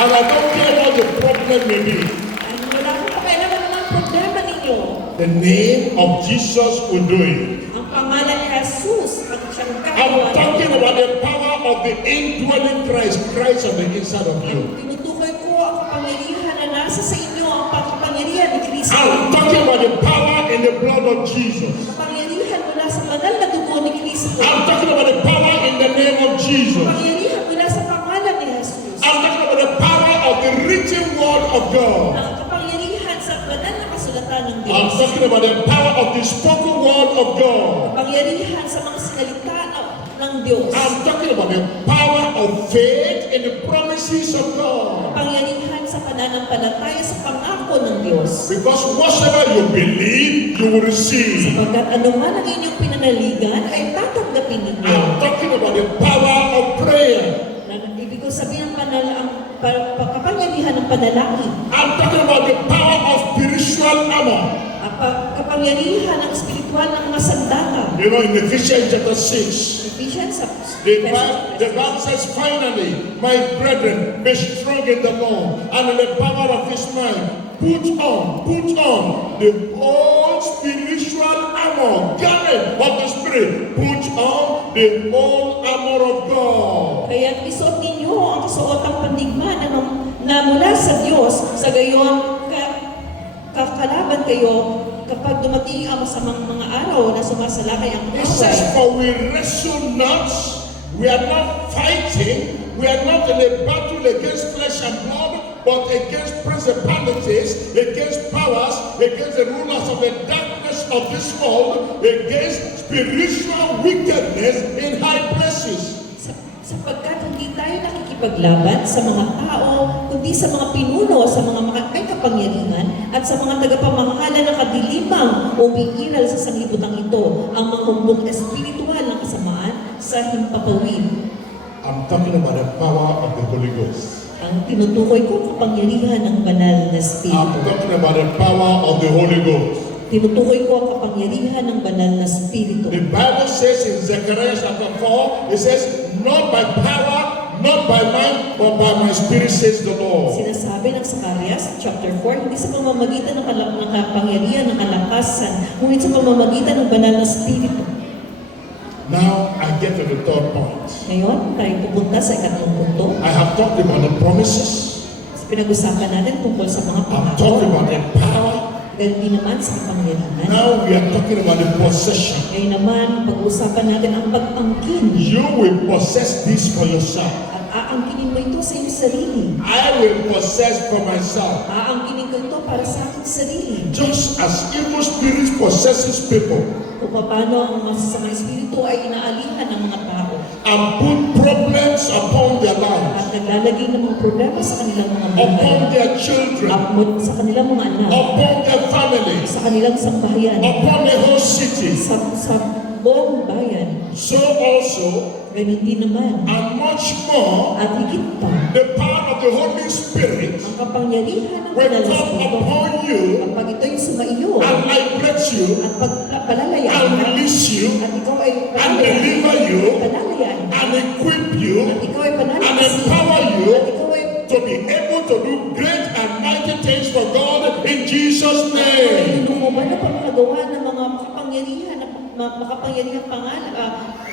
And I don't care what the problem may be. Ay, wala akong pakialaman ng problema ninyo. The name of Jesus will do it. Ang pangalan ni Jesus ang siyang I'm kagawa. talking about the power of the indwelling Christ, Christ on the inside of you. Tinutukoy ko ang kapangyarihan na nasa sa inyo, ang pagkapangyarihan ni Kristo. I'm talking about the power in the blood of Jesus. Kapangyarihan mula sa banal na dugo ni Kristo. I'm talking about the power in the name of Jesus. Kapangyarihan mula sa pangalan ni Jesus. I'm talking about the power of the written word of God. Ang kapangyarihan sa banal na kasulatan ng I'm Diyos. talking about the power of the spoken word of God. Kapangyarihan sa mga sinalita ng Diyos. I'm talking about the power of faith in the promises of God. Kapangyarihan sa pananampalataya sa pangako ng Diyos. Because whatever you believe, you will receive. Sapagkat anuman ang inyong pinanaligan ay tatanggapin ninyo. I'm talking about the power of prayer. Ibig ko sabihin ang kapangyarihan ng panalangin. I'm talking about the power of spiritual armor. Ang kapangyarihan ng spiritual ng mga sandata. You know, in Ephesians chapter 6, Ephesians the Bible says, finally, my brethren, be strong in the Lord and in the power of his mind. Put on the whole spiritual armor, garment of the Spirit. Put on the whole armor of God. Kaya isuot ninyo ang kasuotang pandigma na mula sa Diyos, sa gayon kakalaban kayo kapag dumating ang masamang mga araw na sumasalakay ang It says, away. for we wrestle not, we are not fighting, we are not in a battle against flesh and blood, but against principalities, against powers, against the rulers of the darkness of this world, against spiritual wickedness in high places. Sapagkat hindi tayo nakikipaglaban sa mga tao, kundi sa mga pinuno, sa mga may kapangyarihan, at sa mga tagapamahala ng kadilimang umiiral sa sanglibutan ito, ang manghumbong espiritual ng kasamaan sa himpapawid. I'm talking about the power of the Holy Ghost. Ang tinutukoy ko kapangyarihan ng banal na I'm Espiritu. talking about the power of the Holy Ghost. Tinutukoy ko ang kapangyarihan ng banal na Espiritu. The Bible says in Zechariah chapter 4, it says, not by power, not by might, but by my spirit, says the Lord. Sinasabi ng Zacarias, chapter 4, hindi sa pamamagitan ng kapangyarihan ng kalakasan, ngunit sa pamamagitan ng banal na Espiritu. Now, I get to the third point. Ngayon, tayo pupunta sa ikatlong punto. I have talked about the promises. Pinag-usapan natin tungkol sa mga I'm talking pangako. about the power. Ganun din naman sa kapangyarihan. Now we are talking about the possession. Ngayon naman, pag-uusapan natin ang pag-angkin. You will possess this for yourself. At aangkinin mo ito sa iyong sarili. I will possess for myself. Aangkinin ko ito para sa aking sarili. Just as evil spirits possesses people, Kung paano ang masasamang espiritu ay inaalihan ng mga tao. and put problems upon their lives, at naglalagay ng mga problema sa kanilang mga buhay, upon their children, sa kanilang mga anak, upon their families, sa kanilang sambahayan, upon the whole city. sa buong bayan. So also, Ganun din naman. and much more, At higit pa, the power of the Holy Spirit ang kapangyarihan ng will Banal na come Espiritu, upon you kapag ito'y sumaiyo, and liberate you at pagpalalayaan and ka, release you at ikaw ay and deliver you palalayaan ka, and equip you at ikaw ay and panalakasin, empower at you ikaw ay to be able to do great and mighty things for God in Jesus' name. hindi mo ba na pagkagawa ng mga makapangyarihan,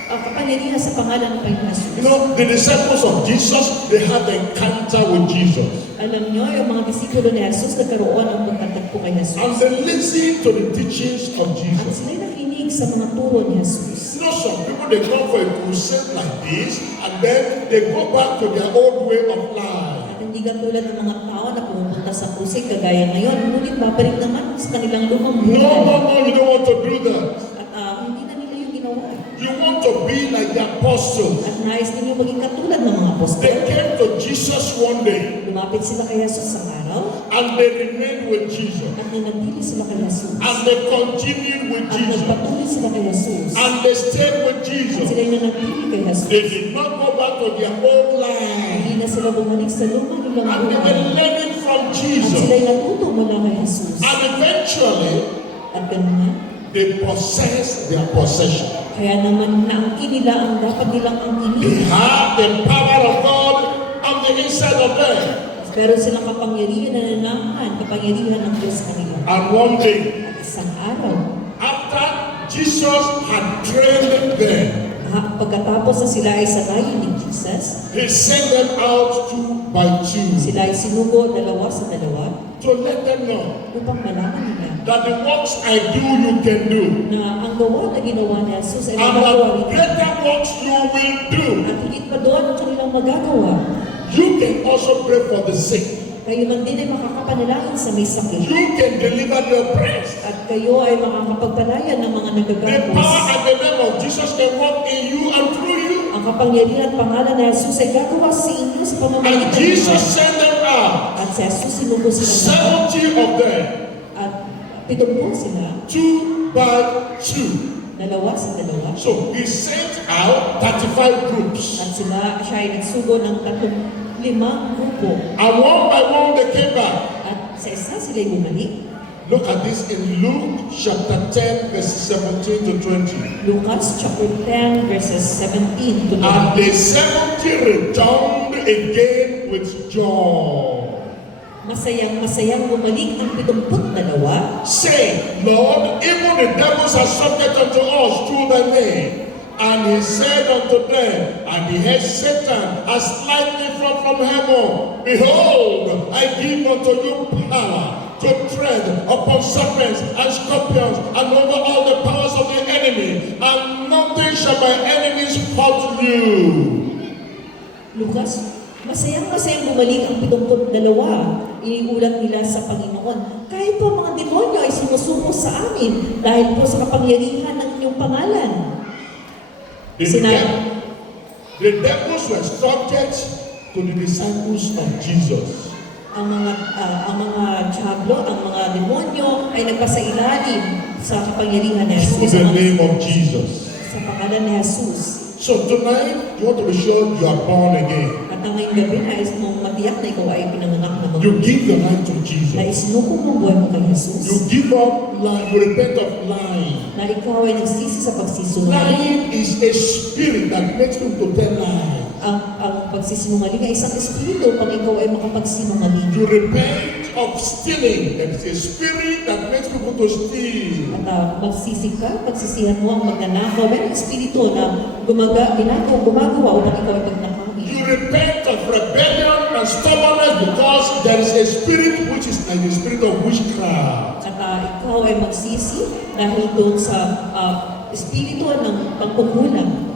kapangyarihan sa pangalan ng Panginoon Jesus. You know, the disciples of Jesus, they had an encounter with Jesus. Alam nyo, yung mga disipulo ni Jesus nagkaroon ng pagkatagpo kay Jesus. And they listened to the teachings of At Jesus. sila'y nakinig sa mga turo ni Jesus. You know, some people, they come for a crusade like this, and then they go back to their old way of life. At hindi katulad ng mga tao na pumupunta sa crusade kagaya ngayon, ngunit babalik naman sa kanilang lumang No, buhay. no, no, you don't want to do that. At hindi na nila yung ginawa. You want to be like the apostles. At nais ninyo maging katulad ng mga apostol. They came to Jesus one day, Lumapit sila kay Jesus sa araw, and they remained with Jesus. at nanatili sila kay Jesus. And they continued with At Jesus. nagpatuloy sila kay Jesus. And they stayed with At Jesus. sila'y nanatili kay Jesus. They did not go back to their old life. Hindi na sila bumalik sa lumang nilang And they buhay. were learning from At Jesus. sila'y natuto mula kay Jesus. And eventually, At ganun na, they possessed their possession. kaya naman naangkin nila ang dapat nilang angkinin. They had the power of God on the inside of them. Pero silang kapangyarihan na nanahan, kapangyarihan ng Diyos sa kanila. And one day, At isang araw, after Jesus had trained them, pagkatapos na sila ay sanayin ni Jesus, he sent them out 2 by 2 sila ay sinugo dalawa sa dalawa to let them know upang malaman nila that the works I do, you can do. na ang gawa na ginawa ni Jesus ay And magagawa that rin. greater works you will do. At higit pa doon ang kanilang magagawa. You can also pray for the sick. Kayo man din ay makakapanalangin sa may sakit. You can deliver the oppressed. At kayo ay makakapagpalaya ng mga The nagagapos. power and the name of Jesus can work in you and through you. Ang kapangyarihan at pangalan ni Jesus ay gagawa sa inyo sa And pamamagitan Jesus niyo. sent them out. At si Jesus sinugo sila lahat. 70 of them, At 70 sila, 2 by 2. dalawa sa dalawa. So he sent out 35 groups. At siya ay nagsugo ng 35 grupo. And one by one they came back. At sa isa sila'y bumalik. Look at this in Luke chapter 10, verses 17 to 20. Lucas chapter 10 verses 17 to 20. And the 70 returned again with joy, Masayang bumalik ang 72, saying, Lord, even the devils are subject unto us through thy name. And he said unto them, I beheld Satan as lightning from heaven. Behold, I give unto you power to tread upon serpents and scorpions and over all the powers of the enemy, and nothing shall my enemies hurt you. Lucas, masayang bumalik ang 72. Iniulat nila sa Panginoon. Kahit po mga demonyo ay sinusuko sa amin dahil po sa kapangyarihan ng inyong pangalan. The devils were subject to the disciples of Jesus. Ang mga diablo, ang mga demonyo ay nagpasailalim sa kapangyarihan ni Through Jesus. the name of Jesus. Sa pangalan ni Jesus. So tonight, you want to be sure you are born again. At ang ngayong gabi nais mong matiyak na ikaw ay pinanganak na You mabuti. give your life to Na Jesus. isinuko mo buhay mo kay Jesus. You give up lying. You repent of lying. Na ikaw ay nagsisi sa pagsisinungaling. Lying is a spirit that makes people to tell lies. Ang pagsisinungaling ay isang espiritu pag ikaw ay makapagsinungaling. You repent of stealing. That is a spirit that makes people to steal. At magsisi ka, pagsisihan mo ang magnanakaw. May espiritu na gumagawa upang ikaw ay pagnakawin. You repent of rebellion and stubbornness because there is a spirit which is like the spirit of witchcraft. At ikaw ay magsisi dahil doon sa espiritu ng pagkukulang.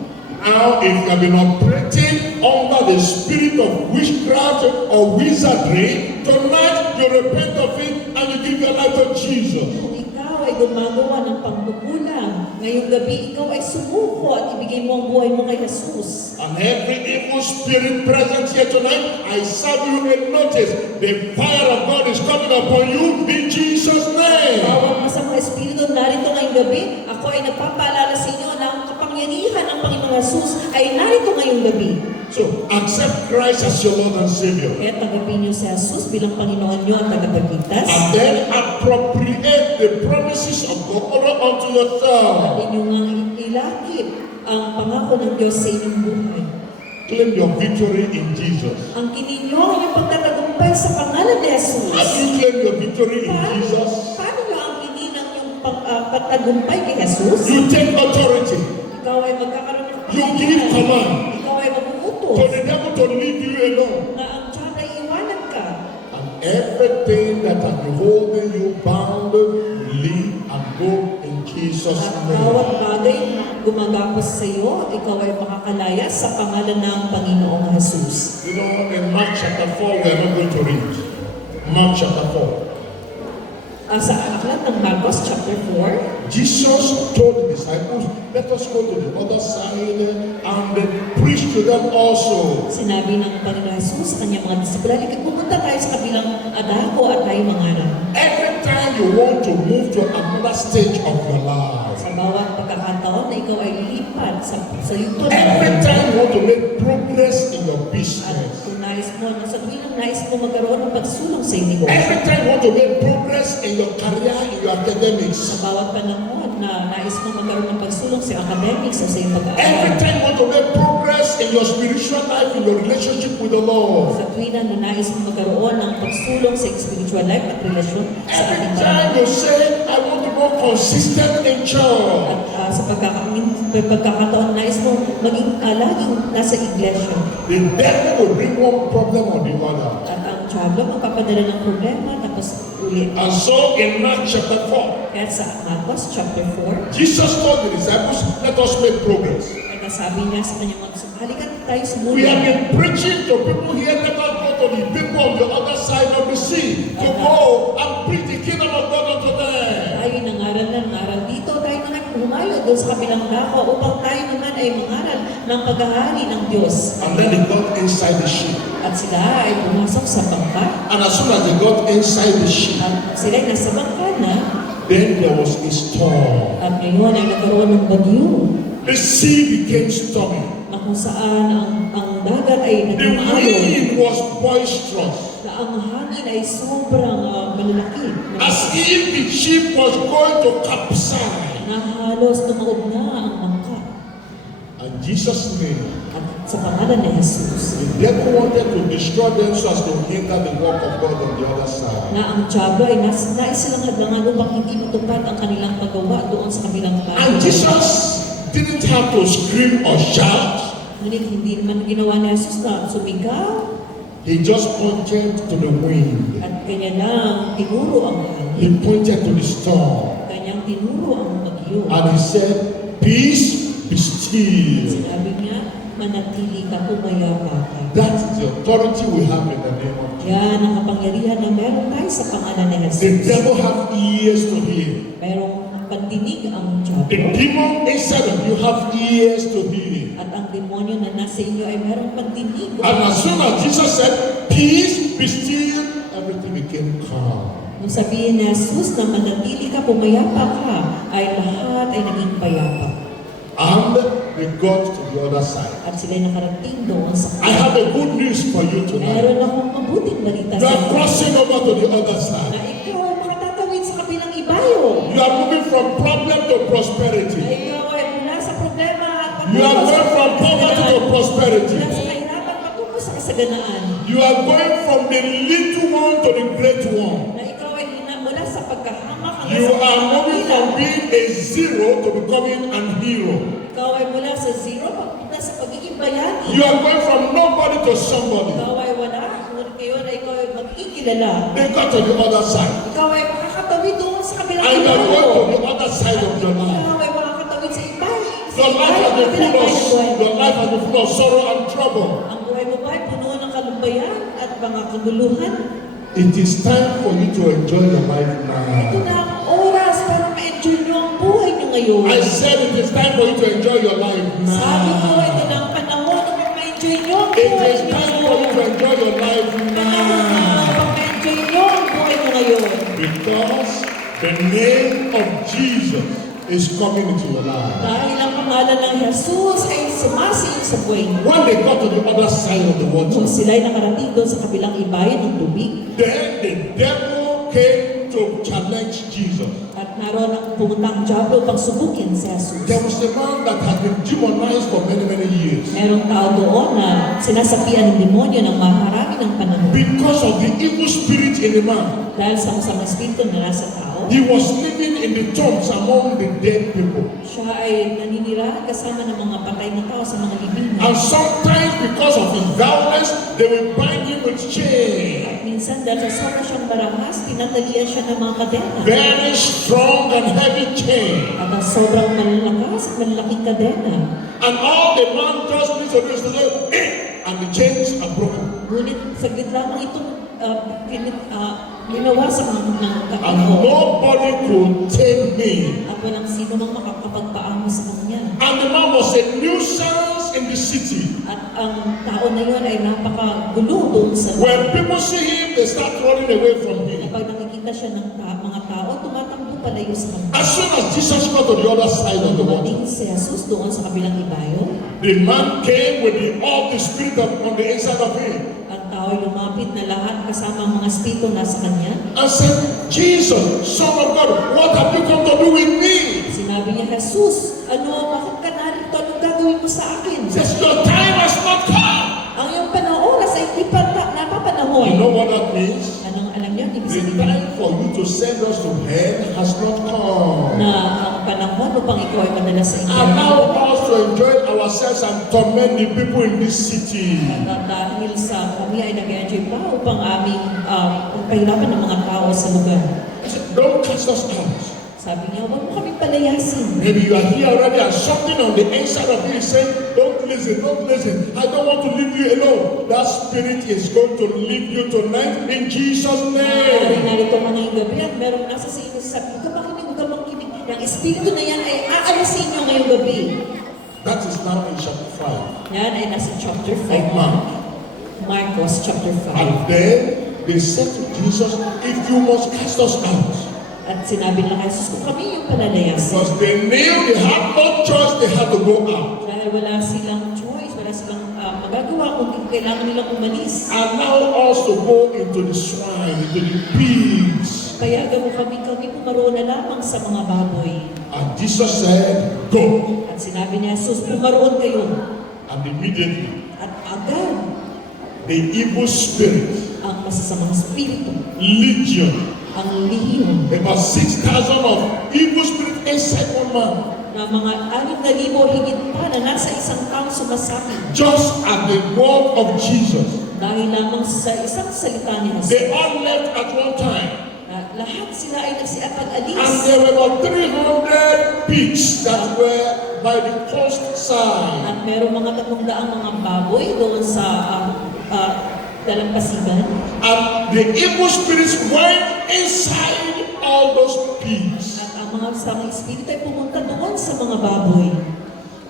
Now, if you have been operating under the spirit of witchcraft or wizardry, tonight you repent of it and you give your life to Jesus. Kung ikaw tao ay gumagawa ng pangkukulang. Ngayong gabi, ikaw ay sumuko at ibigay mo ang buhay mo kay Jesus. And every evil spirit present here tonight, I serve you a notice. The fire of God is coming upon you in Jesus' name. Bawat masamang espiritu narito ngayong gabi, ako ay nagpapaalala sa inyo na ang kapangyarihan ng Panginoong Jesus ay narito ngayong gabi. So, accept Christ as your Lord and Savior. Kaya tanggapin niyo si Jesus bilang Panginoon niyo at tagapagligtas. And then appropriate the promises of God unto yourself. At inyong ang ilakip ang pangako ng Diyos sa inyong buhay. Claim your victory in Jesus. Ang kininyo ang inyong pagtatagumpay sa pangalan ni Jesus. How do you claim your victory in Jesus? Paano niyo ang kininang yung pagtagumpay kay Jesus? You take authority. Ikaw ay magkakaroon ng You give command Ikaw ay magugutos for the devil to leave you alone. na ang tiyan ay iwanan ka. And everything that has been holding you bound, leave and go in Jesus' At name. bawat bagay na gumagapos sa iyo, ikaw ay makakalaya sa pangalan ng Panginoong Jesus. You know, in Mark chapter 4, we are not going to read. Mark chapter 4. Sa aklat ng Marcos chapter 4, Jesus told the disciples, let us go to the other side and preach to them also. sinabi ng Panginoon Jesus sa kanyang mga disipulo, "Halika't pumunta tayo sa kabilang dako at tayo mangaral." Every time you want to move to another stage of your life, Sa bawat pagkakataon na ikaw ay lilipat sa yugto ng every buhay. time you want to make progress in your At business, kung nais mo, sa tuwing nais mo magkaroon ng pagsulong sa iyong negosyo, every time you want to make progress in your career, in your sa academics, bawat panahon na nais mo magkaroon ng pagsulong sa iyong academics o sa iyong every pag-aaral, time you want to make progress in your spiritual life, in your relationship with the Lord, sa tuwing na nais mo magkaroon ng pagsulong sa iyong spiritual life at relasyon sa every ating time Panginoon. you say, I want to be consistent in church, At sa pagkakataon, nais mo maging laging nasa iglesia. the devil will bring one problem or the other. At ang diablo magpapadala ng problema tapos uli. And so in Mark chapter 4, Kaya sa Marcos chapter 4, Jesus told the disciples, let us make progress. ay nasabi niya sa kanyang mga disipul, halika tayo We have sumunod. been preaching to people here, let us go to the people on the other side of the sea to go and preach the kingdom of God unto them. Tayo nangaral dito, tayo naman humayo doon sa kabilang dako upang tayo naman ay mangaral ng paghahari ng Diyos. And then they got inside the ship. At sila ay pumasok sa bangka. And as soon as they got inside the ship, At sila ay nasa bangka na. then there was a storm. At ngayon ay nagkaroon ng bagyo. The sea became stormy. Na kung saan ang dagat ay The naging alon. wind was boisterous. Na ang hangin ay sobrang malalaki. As if the ship was going to capsize. Na halos tumaob na ang bangka. And Jesus knew At sa pangalan ni Jesus, the devil wanted to destroy them so as to hinder the work of God on the other side. na ang diablo ay nais silang hadlangan upang hindi matupad ang kanilang paggawa doon sa kabilang And bayan. Jesus didn't have to scream or shout. Ngunit hindi naman ginawa ni Jesus na sumigaw He just pointed to the wind. at kanya lang tinuro ang hangin. He pointed to the storm. Kanyang tinuro ang bagyo. And he said, peace be still. Sinabi niya, manatili ka, pumayapa ka. That is the authority we have in the name of Jesus. Yan ang kapangyarihan na meron tayo sa pangalan ni The Jesus. devil have ears to hear. Merong pandinig ang The diablo. demon inside of you have ears to hear. At ang demonyo na nasa inyo ay merong pandinig. And as soon as Jesus said, peace be still, everything became calm. Nung sabihin ni Jesus na manatili ka, pumayapa ka, ay lahat ay naging payapa. And they got to the other side. At sila'y nakarating doon sa I have a good news for you tonight. meron akong mabuting balita You sa are inyo. crossing over to the other Na side. ikaw ay makatatawid sa kabilang ibayo. You are moving from problem to Na prosperity. ikaw ay mula sa problema at You are patungo sa going from poverty to prosperity. mula sa kahirapan patungo sa kasaganaan. You are going from the little one to the great one. Na ikaw ay mula sa pagkahamak hanggang You sa are moving pagkakailan. from being a zero to becoming an hero. Ikaw ay mula sa zero papunta sa pagiging bayani. You are going from nobody to somebody. Ikaw ay wala, ngunit ngayon ay ikaw ay magkikilala. They got to the other side. Ikaw ay makakatawid doon sa kabilang And you are ibayo. going to the other side of your life. Ikaw ay makakatawid sa ibayo. Your life has been full of, your life has been full of sorrow and trouble. Ang buhay mo ba ay puno ng kalumbayan at mga kaguluhan? It is time for you to enjoy your life Ito now. na ang oras para ngayon. I said it is time for you to enjoy your life Sabi ko, now. ito na ang panahon na ma-enjoy nyo ang It buhay is nyo. time for you to enjoy your life now. Ma-enjoy nyo ang buhay nyo ngayon. Because the name of Jesus is coming into your life. Dahil ang pangalan ng Jesus ay sumasilip sa buhay nyo. When they got to the other side of the water, Kung sila'y nakarating doon sa kabilang ibayan ng tubig, then the devil came to challenge Jesus. at naroon ang pumunta ang Diablo upang subukin si Jesus. There was a man that had been demonized for many, many years. Merong tao doon na sinasapian ng demonyo ng maharami ng panahon. Because of the evil spirit in the man, Dahil sa masamang espiritu na nasa tao, he was living in the tombs among the dead people. siya ay naninirahan kasama ng mga patay na tao sa mga libingan. And sometimes because of his violence, they will bind him with chains. At minsan dahil sa sobra siyang marahas, tinatalian siya ng mga kadena. Very strong and heavy chain. At ang sobrang malalakas at malalaking kadena. And all the man just needs to do is to say, "Eh," and the chains are broken. Ngunit saglit lamang itong ginawa sa mga ng And katao. nobody could tame me. At walang sino mang makakapagpaamo sa kanya. And the man was a nuisance in the city. At ang tao na yun ay napakagulo doon sa When people see him, they start running away from him. Kapag nakikita siya ng mga tao, tumatakbo palayo sa kanya. As soon as Jesus got to the other side of the water, Dumating si Jesus doon sa kabilang ibayo. the man came with all the spirit on the inside of him Ang tao ay lumapit na lahat kasama ang mga espiritu nasa kanya. and said, "Jesus, Son of God, what have you come to do with me?" Sinabi niya, Jesus, bakit ka narito? Anong gagawin mo sa akin? He says, "Your time has not come." Ang iyong oras ay di pa napapanahon. You know what that means? Anong alam niyo? Ibig The sabihin time for you to send us to hell has not come. na ang panahon upang ikaw ay madala sa And inyo. now us to enjoy ourselves and torment the people in this city. At dahil sa kami ay nag-enjoy pa upang aming pahirapan ng mga tao sa lugar. He said, "Don't cast us out." Sabi niya, huwag mo kami palayasin. Maybe you are here already and something on the inside of you is saying, "Don't listen, don't listen. I don't want to leave you alone." That spirit is going to leave you tonight in Jesus' Ay, name. narito ka ngayong gabi at merong nasa sa inyo sabi, huwag ka makinig, huwag ka makinig. Ang espiritu na yan ay aalis sa inyo ngayong gabi. That is now in chapter 5 Yan ay nasa chapter of 5. Mark. Marcos chapter 5. And then they said to Jesus, "If you must cast us out." At sinabi ng Jesus, kung kami yung palalayasin. Because they knew they had no choice, they had to go out. Dahil wala silang choice, wala silang magagawa kung kailangan nilang umalis. And now also go into the swine, into the pigs. Payagan mo kami pumaroon na lamang sa mga baboy. And Jesus said, "Go." At sinabi niya, Jesus, pumaroon kayo. And immediately, At agad, the evil spirit, ang masasamang espiritu, legion, ang lihim, about 6,000 of evil spirit inside one man, na mga 6,000 higit pa na nasa isang taong sumasakit. just at the word of Jesus. Dahil lamang sa isang salita ni Jesus, They all left at one time. na lahat sila ay nagsiatag And alis. there were about 300 pigs that were by the coast side. At meron mga 300 mga baboy doon sa dalampasigan. And the evil spirits went inside all those pigs. At ang mga samang espiritu ay pumunta doon sa mga baboy.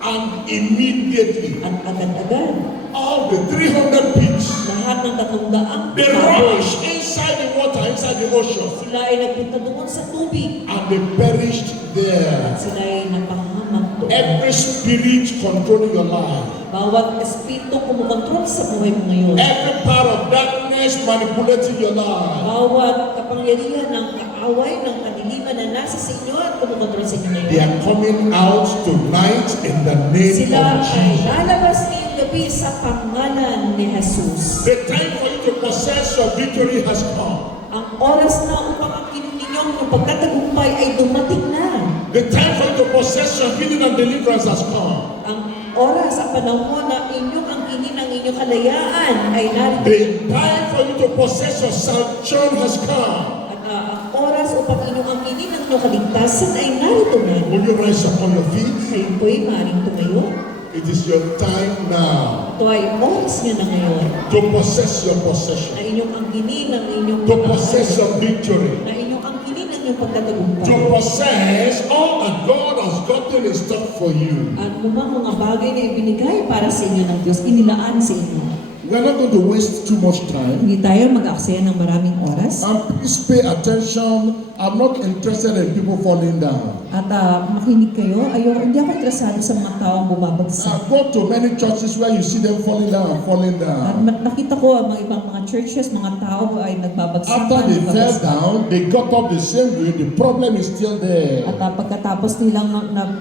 And immediately, At agad-agad, all the 300 pigs, lahat ng 300 they baboy, rushed inside the water, inside the ocean. sila ay nagpunta doon sa tubig. And they perished there. At sila ay napahamak doon. Every spirit controlling your life, Bawat espiritu kumukontrol sa buhay mo ngayon. every power of darkness manipulating your life, Bawat kapangyarihan ng kaaway, ng kadiliman na nasa sa inyo at kumukontrol sa inyo they ngayon. are coming out tonight in the name Sila of ay Jesus. lalabas ngayong gabi sa pangalan ni Jesus. The time for you to possess your victory has come. Ang oras na upang ang ninyong pagkatagumpay ay dumating na. The time for you to possess your healing and deliverance has come. Ang oras, ang panahon na inyong ang inin ng inyong kalayaan ay narito. The time for you to possess your salvation has come. At ang oras upang inyong ang inin ng inyong kaligtasan ay narito na. Will you rise upon your feet? Kayo po'y maaaring tumayo. It is your time now Ito ay oras nyo na ngayon. to possess your possession, Na inyong ang inin ng inyong to possess your victory. na inyong ang inin ng inyong pagtatagumpay. to possess all that God has gotten in stock for you. At mga bagay na ibinigay para sa inyo ng Diyos, inilaan sa inyo. We're not going to waste too much time. Hindi tayo mag-aksaya ng maraming oras. And please pay attention. I'm not interested in people falling down. At makinig kayo, hindi ako interesado sa mga taong bumabagsak. I've gone to many churches where you see them falling down and falling At down. nakita ko ang mga ibang mga churches, mga tao ay nagbabagsakan. After they fell down, they got up the same way. The problem is still there. At pagkatapos nilang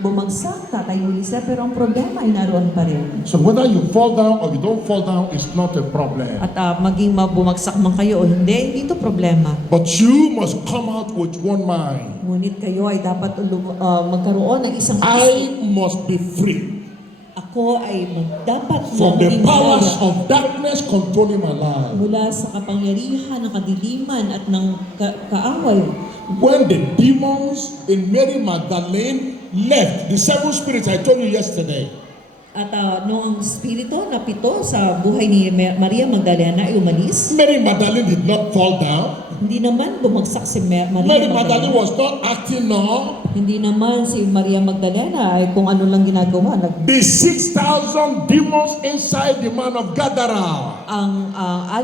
bumagsak, tatayo ulit sila, pero ang problema ay naroon pa rin. So whether you fall down or you don't fall down is not a problem. At maging bumagsak man kayo o hindi ito problema. But you must come out with one mind. Ngunit kayo ay dapat magkaroon ng isang I must be free Ako ay dapat from the maging powers malaya of darkness controlling my life. mula sa kapangyarihan ng kadiliman at ng kaaway. When the demons in Mary Magdalene left, the seven spirits I told you yesterday, At noong spirito na pito sa buhay ni Maria Magdalena ay umalis, Mary Magdalene did not fall down. hindi naman bumagsak si Maria Mary Magdalene Magdalena. was not acting up. Hindi naman si Maria Magdalena ay kung ano lang ginagawa. The 6,000 demons inside the man of Gadara Ang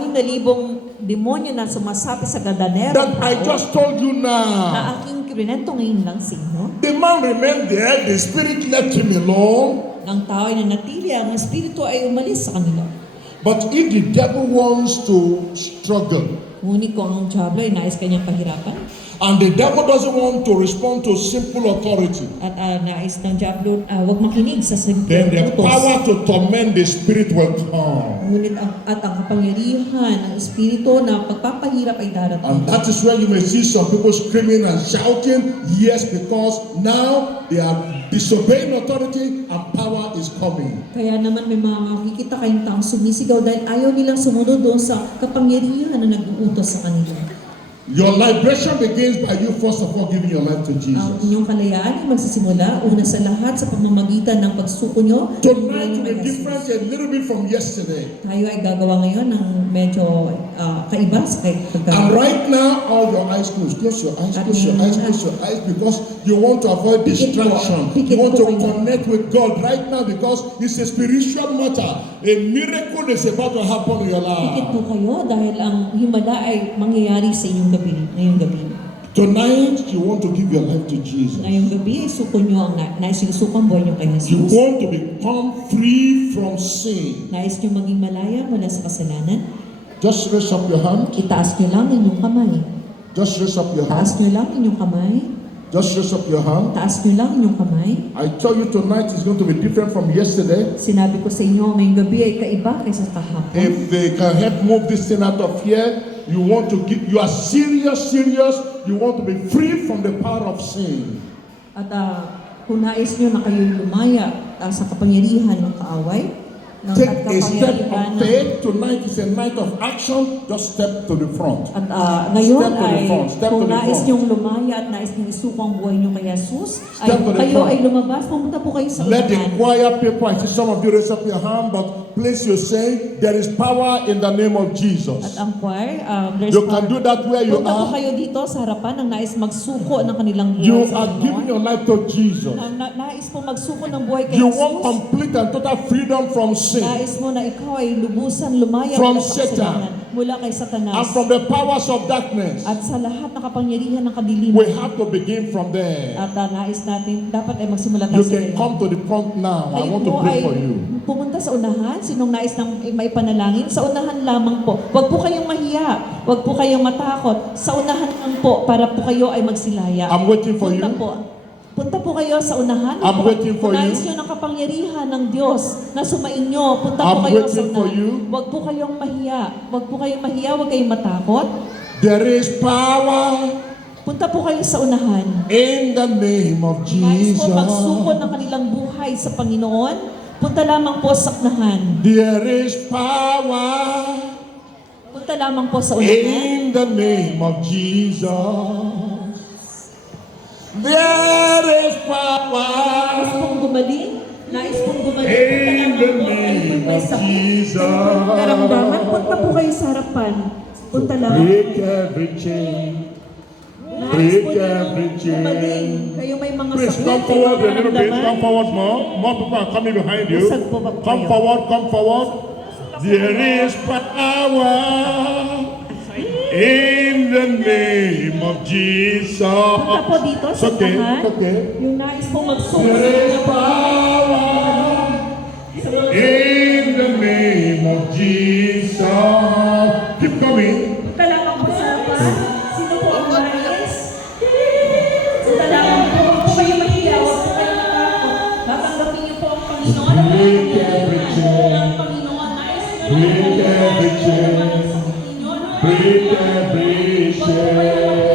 6,000 demonyo na sumasapi sa Gadanero that I just told you na now. aking kinento ngayon lang sa inyo. The man remained there, the spirit left him alone. Ang tao ay nanatili, ang espiritu ay umalis sa kanila. But if the devil wants to struggle, Ngunit kung ang diablo ay nais kanyang pahirapan, and the devil doesn't want to respond to simple authority, at nais ng diablo, wag makinig sa then simpleng the utos. power to torment the spirit will come. Ngunit ang kapangyarihan ng espiritu na pagpapahirap ay darating. And that is where you may see some people screaming and shouting, yes, because now they are disobeying authority and power is coming. Kaya naman may mga makikita kayong taong sumisigaw dahil ayaw nilang sumunod doon sa kapangyarihan na nag-uutos sa kanila. Your liberation begins by you first of all giving your life to Ang Jesus. inyong kalayaan ay magsisimula una sa lahat sa pamamagitan ng pagsuko nyo. Tonight will be different a little bit from yesterday. Tayo ay gagawa ngayon ng medyo kaiba sa And pagkagawa. right now, all your eyes closed. Close your eyes, close your eyes, close your eyes, because you want to avoid distraction. You want to connect with God right now because it's a spiritual matter. A miracle is about to happen in your Pikit po life. kayo dahil ang himala ay mangyayari sa inyong gabi, ngayong gabi. Tonight, you want to give your life to Jesus. Ngayong gabi, isuko nyo ang naisinusukan buhay nyo kay You Jesus. want to become free from sin. Nais nyo maging malaya mula sa kasalanan. Just raise up your hand. Itaas nyo lang inyong kamay. Just raise up your hand. Taas nyo lang inyong kamay. Just raise up your hand. Taas nyo lang inyong kamay. I tell you tonight is going to be different from yesterday. Sinabi ko sa inyo, ngayong gabi ay kaiba kaysa kahapon. If they can help move this thing out of here, you want to give, you are serious, you want to be free from the power of sin. At kung nais nyo na kayo'y lumaya sa kapangyarihan ng kaaway, ng Take a step of kapangyarihan ng faith. Tonight is a night of action. Just step to the front. At ngayon Step to the ay front. Step kung to the nais front. niyong lumaya at nais niyong isuko ang buhay niyo kay Jesus, ay Step to the kayo front. ay lumabas, pumunta po kayo sa Let the unahan. choir people, I see some of you raise up your hand, but please you say, there is power in the name of At Jesus. ang choir, there's You can do that where you punta po are. kayo dito sa harapan ng nais magsuko ng kanilang buhay You sa are giving Panginoon. your life to Jesus. Nais po magsuko ng buhay kay You want Jesus. complete and total freedom from sin Nais mo na ikaw ay lubusan lumaya From mula sa Satan. kasalanan, mula kay and Satanas. from the powers of darkness. At sa lahat ng kapangyarihan ng kadiliman. We have to begin from there. At nais natin, dapat ay magsimula tayo You sa can ganyan. come to the front now. I Kayo want to po pray ay for you. pumunta sa unahan. Sinong nais ng may panalangin? Sa unahan lamang po. Huwag po kayong mahiya. Huwag po kayong matakot. Sa unahan lang po para po kayo ay magsilaya. I'm waiting for Punta you. po. Punta po kayo sa unahan. I'm waiting for Kung nais you. nyo ng kapangyarihan ng Diyos na sumainyo, punta I'm po kayo sa waiting for unahan. you. Huwag po kayong mahiya. Huwag po kayong mahiya. Huwag kayong matakot. There is power Punta po kayo sa unahan. in the name of Nais po magsukod Jesus. ng kanilang buhay sa Panginoon. Punta lamang po sa unahan. There is power Punta lamang po sa unahan. in the name of Jesus. There is Nais power pong gumaling. Nais pong gumaling. in the Punta lamang po. Kayo name po'y may of sakit. Karamdaman. Jesus. Punta po kayo sa harapan. Punta lamang. Break every chain. Nais po Break ninyong every chain. gumaling. Kayo may mga Please sakit, come may forward a mga little bit. nararamdaman. Come forward more. More people are coming behind you. Busag po ba Come kayo? forward. Come forward. There is power in the name of Jesus. Punta po dito It's sa okay. tahan. It's okay. Yung nais po magsuko sa There is kanyang power in the name of Jesus. Keep coming. Punta lamang po sa harapan. Sino po ang nais? Punta lamang po. Huwag po kayo mahiya. Huwag po kayo matakot. Tatanggapin niyo po ang Panginoon. Break every chain. Ang Panginoon. Nais niyo na Break every chain. Break every chain.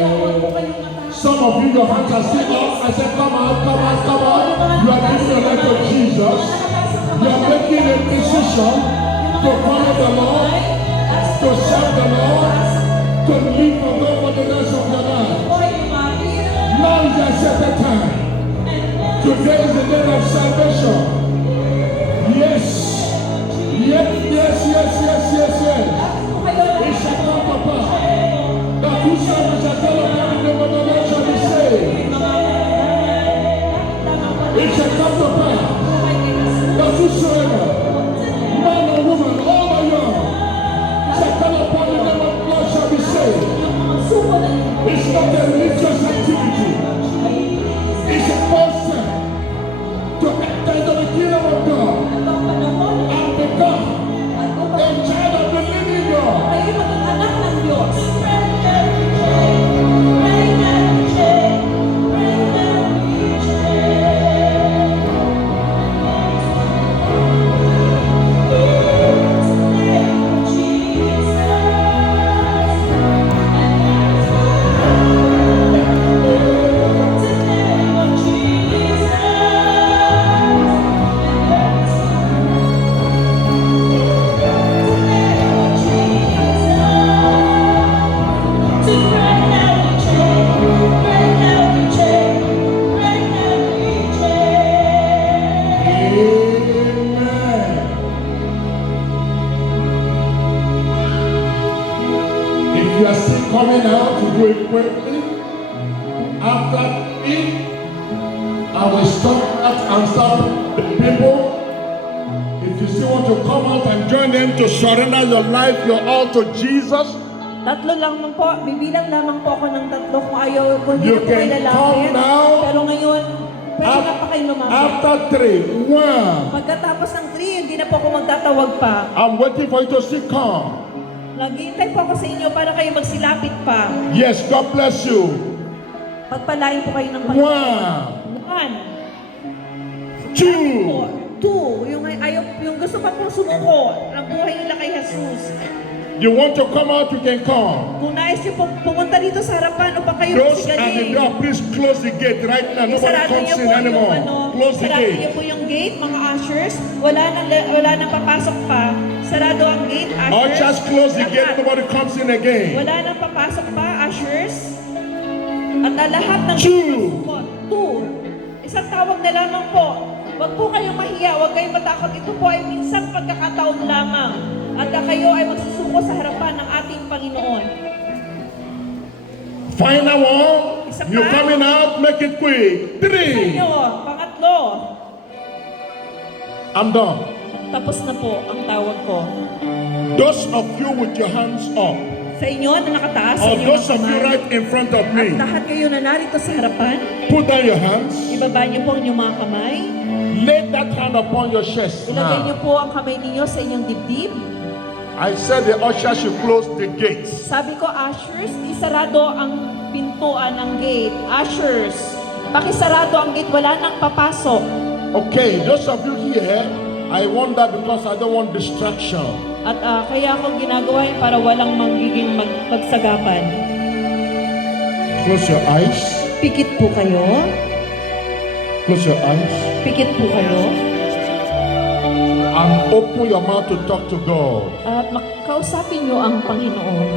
Some of you, your hands are still up. I said, come on, come on, come on. You are giving your life to Jesus. You are making a decision to follow the Lord, to serve the Lord, to live for God for the rest of your life. Now is the accepted time. Today is the day of salvation. Yes. Yes, yes, yes, yes, yes, yes. It shall come to pass that whosoever shall call upon the name of the Lord shall be saved. It shall come to pass that whosoever, man or woman, old or young, shall call upon the name of the Lord shall be saved. It's not a religious activity. It's a person to enter into the kingdom of God and become a child of the living God. Kayo maging anak ng Diyos. Amen. If you are still coming out to do it quickly, after me, I will stop that and stop the people. If you still want to come out and join them to surrender your life, your all to Jesus, Tatlo lamang po, bibilang lamang po ako ng tatlo kung ayaw, kung You hindi na po can kayo lalapit. come now. Pero ngayon, pwede na pa kayo lumapit. after 3, 1, Pagkatapos ng 3, hindi na po ako magtatawag pa. I'm waiting for you to still come. Naghihintay po ako sa inyo para kayo magsilapit pa. Yes, God bless you. Pagpalain po kayo ng 1, 1. 2. 2. Yung gusto pa pong sumuko ng buhay nila kay Jesus. You want to come out, you can come. Kung nais niyo po pumunta dito sa harapan upang kayo Those at the magsigaling. door, please close the gate right now. Nobody Isarado comes niyo in po anymore. Close the sarado niyo gate. po yung gate, mga ushers. Wala nang papasok pa. Sarado ang gate, ushers. Ushers, close the gate. Lahat. Nobody comes in again. Wala nang papasok pa, ushers. At lahat ng 2. 2. Isang tawag na lamang po. Huwag po kayong mahiya, huwag kayong matakot. Ito po ay minsang pagkakataon lamang. At kayo ay magsusuko sa harapan ng ating Panginoon. Final one. Isa You pa. coming out, make it quick. Sa 3. inyo, pangatlo. I'm done. Tapos na po ang tawag ko. Those of you with your hands up, Sa inyo na nakataas, sa or inyong those of you kamay. right in front of At me, lahat kayo na narito sa harapan, put down your hands. ibaba niyo po ang inyong mga kamay. Lay that hand upon your chest Ilagay niyo now. po ang kamay ninyo sa inyong dibdib. I said the usher should close the gates. Sabi ko, ushers, isarado ang pintuan ng gate. Ushers, pakisarado ang gate, wala nang papasok. Okay, those of you here, I want that because I don't want distraction. At kaya ako ginagawa yun para walang magiging pagsagapan. Close your eyes. Pikit po kayo. Close your eyes. Pikit po kayo. And open your mouth to talk to God. At makausapin nyo ang Panginoon.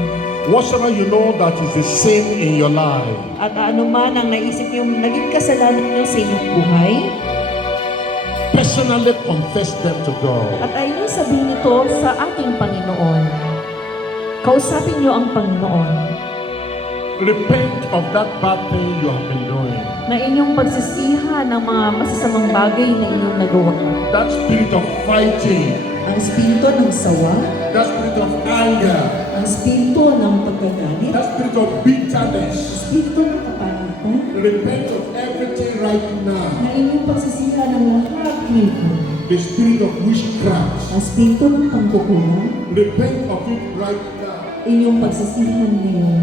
Whatsoever you know that is a sin in your life, At anuman ang naisip yung naging kasalanan nyo sa inyong buhay, personally confess them to God. at ayun sabihin nito sa ating Panginoon. Kausapin nyo ang Panginoon. repent of that bad thing you have been doing. Na inyong pagsisihan ng mga masasamang bagay na inyong nagawa. That spirit of fighting, Ang espiritu ng sawa, that spirit of anger, ang espiritu ng pagkagalit, that spirit of bitterness. espiritu ng kapalitan, Repent of everything right now. na inyong pagsisihan ng lahat nito. The spirit of witchcraft. Ang espiritu ng pangkukulang, Repent of it right now. inyong pagsisihan ngayon.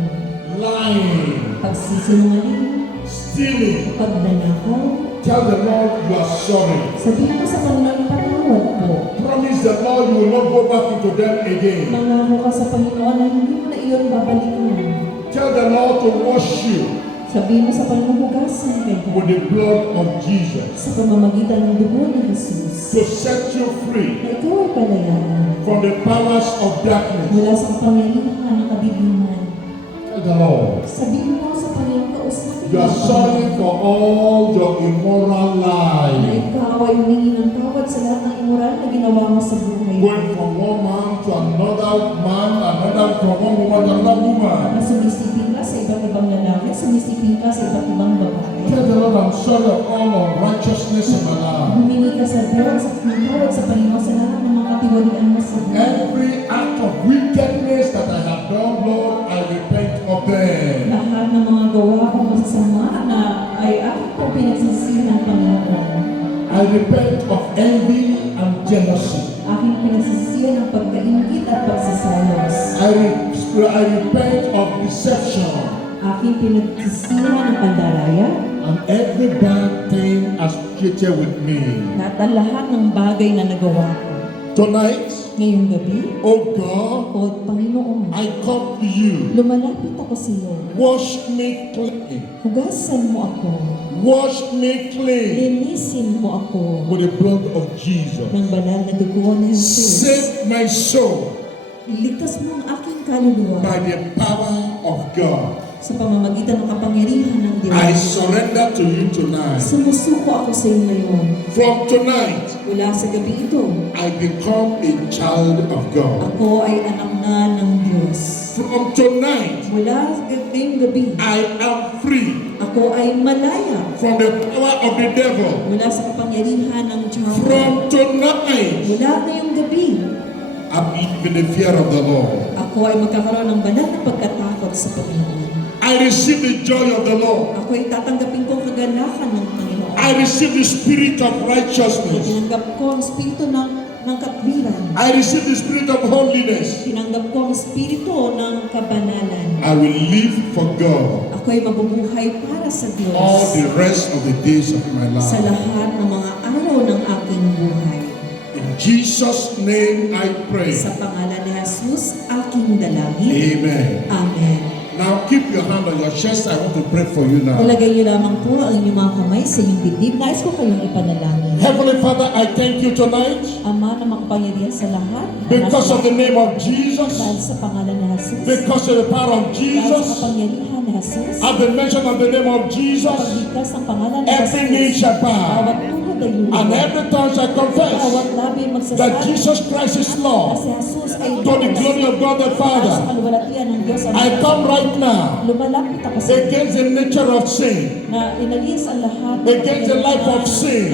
Lying, Pagsisinungaling, stealing. pagnanakaw, Tell the Lord you are sorry. sabihin mo sa Panginoon, patawad po. Promise the Lord you will not go back into them again. Mangako ka sa Panginoon na hindi mo na iyon babalikan. Tell the Lord to wash you Sabihin mo sa Panginoon, hugasan kayo with the blood of Jesus, sa pamamagitan ng dugo ni Jesus. to set you free Na ikaw ay palayaan from the powers of darkness. mula sa kapangyarihan ng kadiliman. Tell the Lord Sabihin mo sa Panginoon, kausapin you are sorry for all your immoral na life. ikaw ay humingi ng tawad sa lahat ng immoral na ginawa mo sa buhay. Going from one man to another man, another from one woman to another woman. Na sumisipin ka sa iba't ibang lalaki, sumisipin ka sa iba't ibang babae. Tell the Lord I'm sorry of all unrighteousness in my life. Humingi ka sa tawad sa Panginoon sa lahat ng mga katiwalian mo sa buhay. Every act of wickedness that I have done, Lord, I repent of them. Lahat ng mga gawa kong masasama na ay aking kong pinagsisihan ng Panginoon. I repent of envy and jealousy. Aking pinagsisihan ng pagkaingit at pagsasalos. I repent of deception Aking pinagsisihan ng pandaraya and every bad thing associated with me. na at ang lahat ng bagay na nagawa ko. Tonight, Ngayong gabi, oh God, O Panginoon, I come to you. lumalapit ako sa iyo. Wash me clean. Hugasan mo ako. Wash me clean Linisin mo ako with the blood of Jesus. ng banal na dugo ni Jesus. Save my soul Ligtas mo ang aking kaluluwa by the power of God. sa pamamagitan ng kapangyarihan ng I Diyos. surrender to you tonight. Sumusuko ako sa iyo ngayon. From tonight, Mula sa gabi ito, I become a child of God. ako ay anak na ng Diyos. From tonight, Mula sa ngayong gabi, I am free ako ay malaya from the power of the devil. mula sa kapangyarihan ng Diyos. From tonight, Mula ngayong gabi, I'm in the fear of the Lord. ako ay magkakaroon ng banal na pagkatakot sa Panginoon. I receive the joy of the Lord. Ako ay tatanggapin ko ang kaganahan ng Panginoon. I receive the spirit of righteousness. Tinanggap ko ang espiritu ng katwiran. I receive the spirit of holiness. Tinanggap ko ang espiritu ng kabanalan. I will live for God Ako ay mabubuhay para sa Diyos all the rest of the days of my sa life. lahat ng mga araw ng aking buhay. In Jesus' name I pray. Sa pangalan ni Jesus, aking dalangin. Amen. Amen. Now keep your hand on your chest. I want to pray for you now. Ilagay niyo lamang po ang inyong mga kamay sa inyong dibdib. Nais ko kayong ipanalangin. Heavenly Father, I thank you tonight Ama na makapangyarihan sa lahat. because of the name of Dahil Jesus, sa pangalan ni Jesus. because of the power of Dahil sa Jesus, kapangyarihan ni Jesus. at the mention of the name of Jesus, Pagligtas ng pangalan ni every knee Jesus. shall bow Bawat tuhod ay luluwa. and every tongue shall confess Bawat labi ay that magsasabi Jesus Christ is na Lord, si Jesus ay to the glory of God the Para sa Father. kaluwalhatian ng Diyos. I come right now Lumalapit ako sa against the nature of sin, na inalis ang lahat Against the life of sin.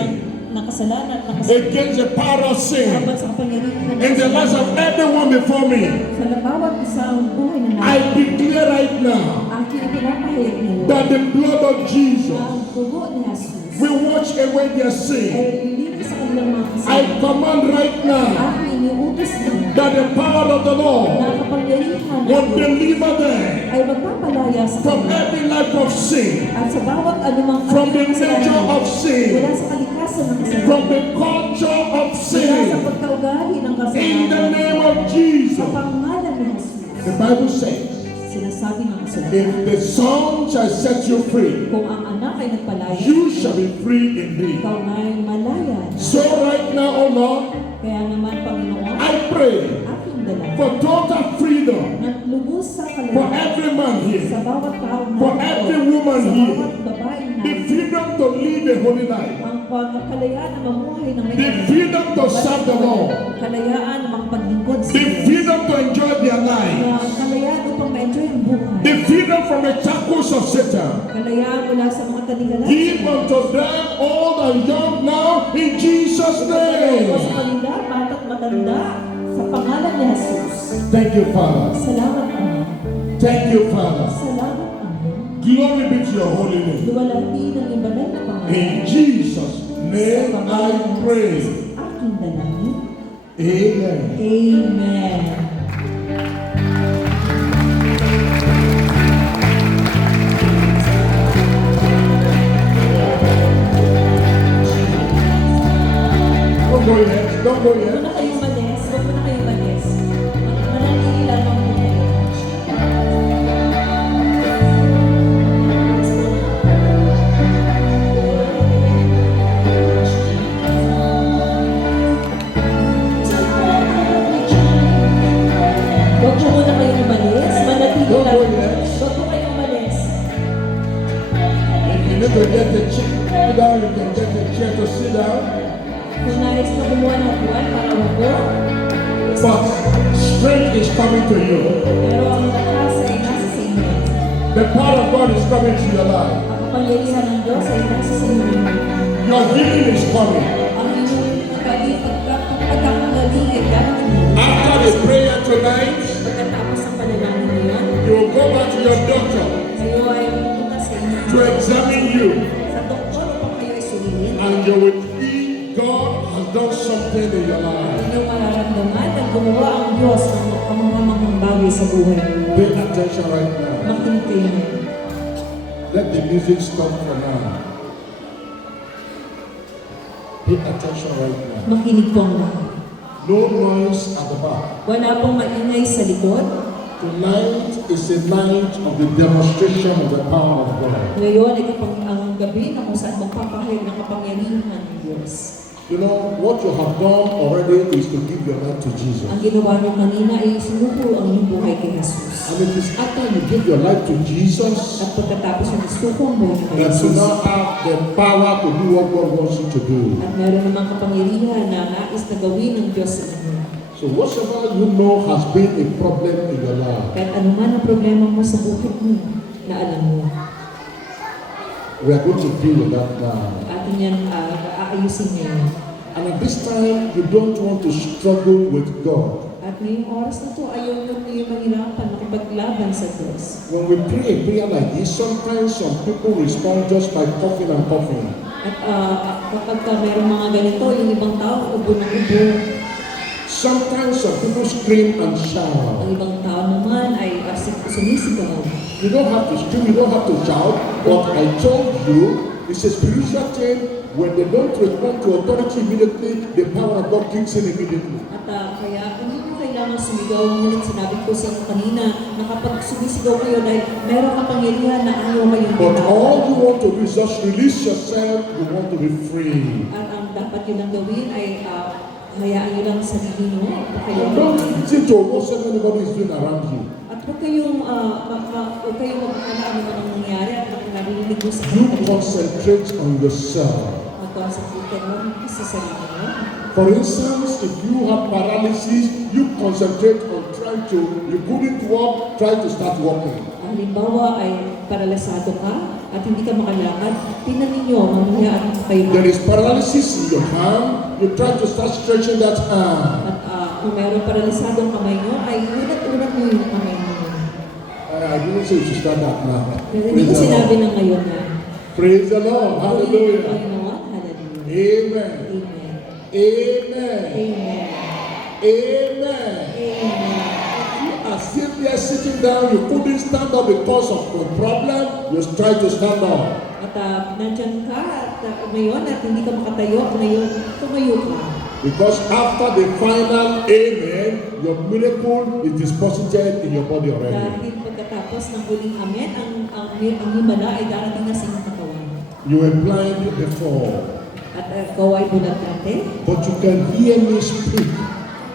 ng kasalanan at ng against the power of sin laban sa kapangyarihan ng in the lives of everyone before me. sa bawat isang buhay na I natin. declare right now Aking pinapahayag ngayon that the blood of na Jesus ang dugo ni Jesus will wash away their sin. ay lilinis sa kanilang mga I kasalanan. command right now Aking iniutos na that the power of the na Lord ang kapangyarihan ng will Diyos deliver them ay magpapalaya sa from kanila every life of sin, at sa bawat anumang from the kasalanan nature of sin, mula sa kalikasan ng kasalanan from the culture of mula sa sin. pagkaugali ng In the kasalanan name of sa Jesus. pangalan ni Jesus. The Bible says, Sinasabi ng kasulatan, if the Son shall set you free, kung ang anak ay nagpalaya, you shall be free indeed. ikaw na ay malaya. So right now, oh Lord, Kaya naman, Panginoon, I pray aking dalangin for total freedom na lubos sa for kaluluwa every man sa here, bawat tao na for every woman sa here, bawat babae na the freedom to live a holy life, ang pagkalayaan na mamuhay ng may the freedom to serve the Lord, kalayaan na makapaglingkod sa the Diyos. freedom to enjoy their life, Na kalayaan upang ma-enjoy ang buhay. the freedom freedom from the shackles of Satan. Kalayaan mula sa mga kadigalasan. Give unto them old and young now in Jesus' Pagkakaroon name. sa kanila, bata't matanda, sa pangalan ni Jesus. Thank you, Father. Salamat, Ama. Thank you, Father. Salamat, Ama. Glory be to your holy name. Luwalhati ng ibanal na pangalan. In Jesus' name I pray. Aking dalangin. Amen. Amen. Don't go yet. Don't go Huwag yet. na kayo malis. Huwag na kayo malis. Manatili lamang po kayo. Huwag po muna kayo umalis. Manatili Don't go lamang. yet. Huwag po kayo umalis. If you need to get the chair down, you can get the chair to sit down. Kung nais na kumuha ng buwan para upo, But strength is coming to you. pero ang lakas ay nasa sa inyo. The power of God is coming to your life. Ang kapangyarihan ng Diyos ay nasa sa inyo. Your healing is coming. Ang inyong pagkakagaling ay darating. After the prayer tonight, Pagkatapos ng panalangin ngayon, you will go back to your doctor kayo ay pupunta sa inyo. to examine you, Sa doktor upang kayo ay sulilin. and you will see God has done something in your life. Inyong mararamdaman na gumawa ang Diyos ng kamanghamanghang bagay sa buhay. Pay attention right now. Makinig kayo ngayon. Let the music stop for now. Pay attention right now. Makinig po ang lahat. No noise at the back. Wala pong maingay sa likod. Tonight is a night of the demonstration of the power of God. Ngayon ay ang gabi na kung saan magpapahayag ng kapangyarihan ng Diyos. You know, what you have done already is to give your life to Jesus. Ang ginawa niyo kanina ay sinuko ang iyong buhay kay Jesus. And it is after you give your life to Jesus At pagkatapos ng isuko ang buhay kay that you Jesus, now have the power to do what God wants you to do. at meron namang kapangyarihan na nais na gawin ng Diyos sa inyo. So whatever you know has been a problem in your life, Kahit anuman ang problema mo sa buhay mo, na alam mo, we are going to deal with that now. atin yan aayusin ngayon. And at this time, you don't want to struggle with God. At ngayong oras na to, ayaw nyo kayo mahirapan makipaglaban sa Diyos. When we pray a prayer like this, sometimes some people respond just by coughing and coughing. At kapag mayroong mga ganito, yung ibang tao, ubo ng ubo. Sometimes some people scream and shout. Ang ibang tao naman ay sumisigaw. You don't have to scream, you don't have to shout, but I told you, it's a spiritual thing. When they don't respond to authority immediately, the power of God kicks in immediately. At kaya hindi nyo kailangan sumigaw. Ngunit sinabi ko sa inyo kanina na kapag sumisigaw kayo dahil meron kapangyarihan na ayaw kayong But ginawa. all you want to do is just release yourself. You want to be free. At ang dapat yun lang gawin ay hayaan nyo lang sarili nyo. Huwag You kayong don't listen to what anybody is doing around you. at huwag kayong ano man ang nangyari at narinig mo sa You kanila. concentrate on yourself. Mag-concentrate kayo sa sarili nyo. For instance, if you have paralysis, you concentrate on trying to, you couldn't walk, try to start walking. Halimbawa ay paralisado ka at hindi ka makalakad, tinanin nyo, mamaya at kayo. There is paralysis in your hand, you try to start stretching that hand. At kung mayroong paralisadong kamay nyo, ay unat-unat nyo yung kamay nyo. I didn't say you should start that now. Pero hindi ko Praise the sinabi Lord. na ngayon na. Praise the Lord. Hallelujah. Panginoon, hallelujah. Amen. Amen. Amen. Amen. Amen. Amen. You are still there sitting down, you couldn't stand up because of the problem, you try to stand up. At nandyan ka at ngayon at hindi ka makatayo, ngayon tumayo ka. Because after the final amen, your miracle is deposited in your body already. Dahil pagkatapos ng huling amen, ang himala ay darating na sa inyong katawan. You were blind before, At ikaw ay bulag dati. but you can hear me speak.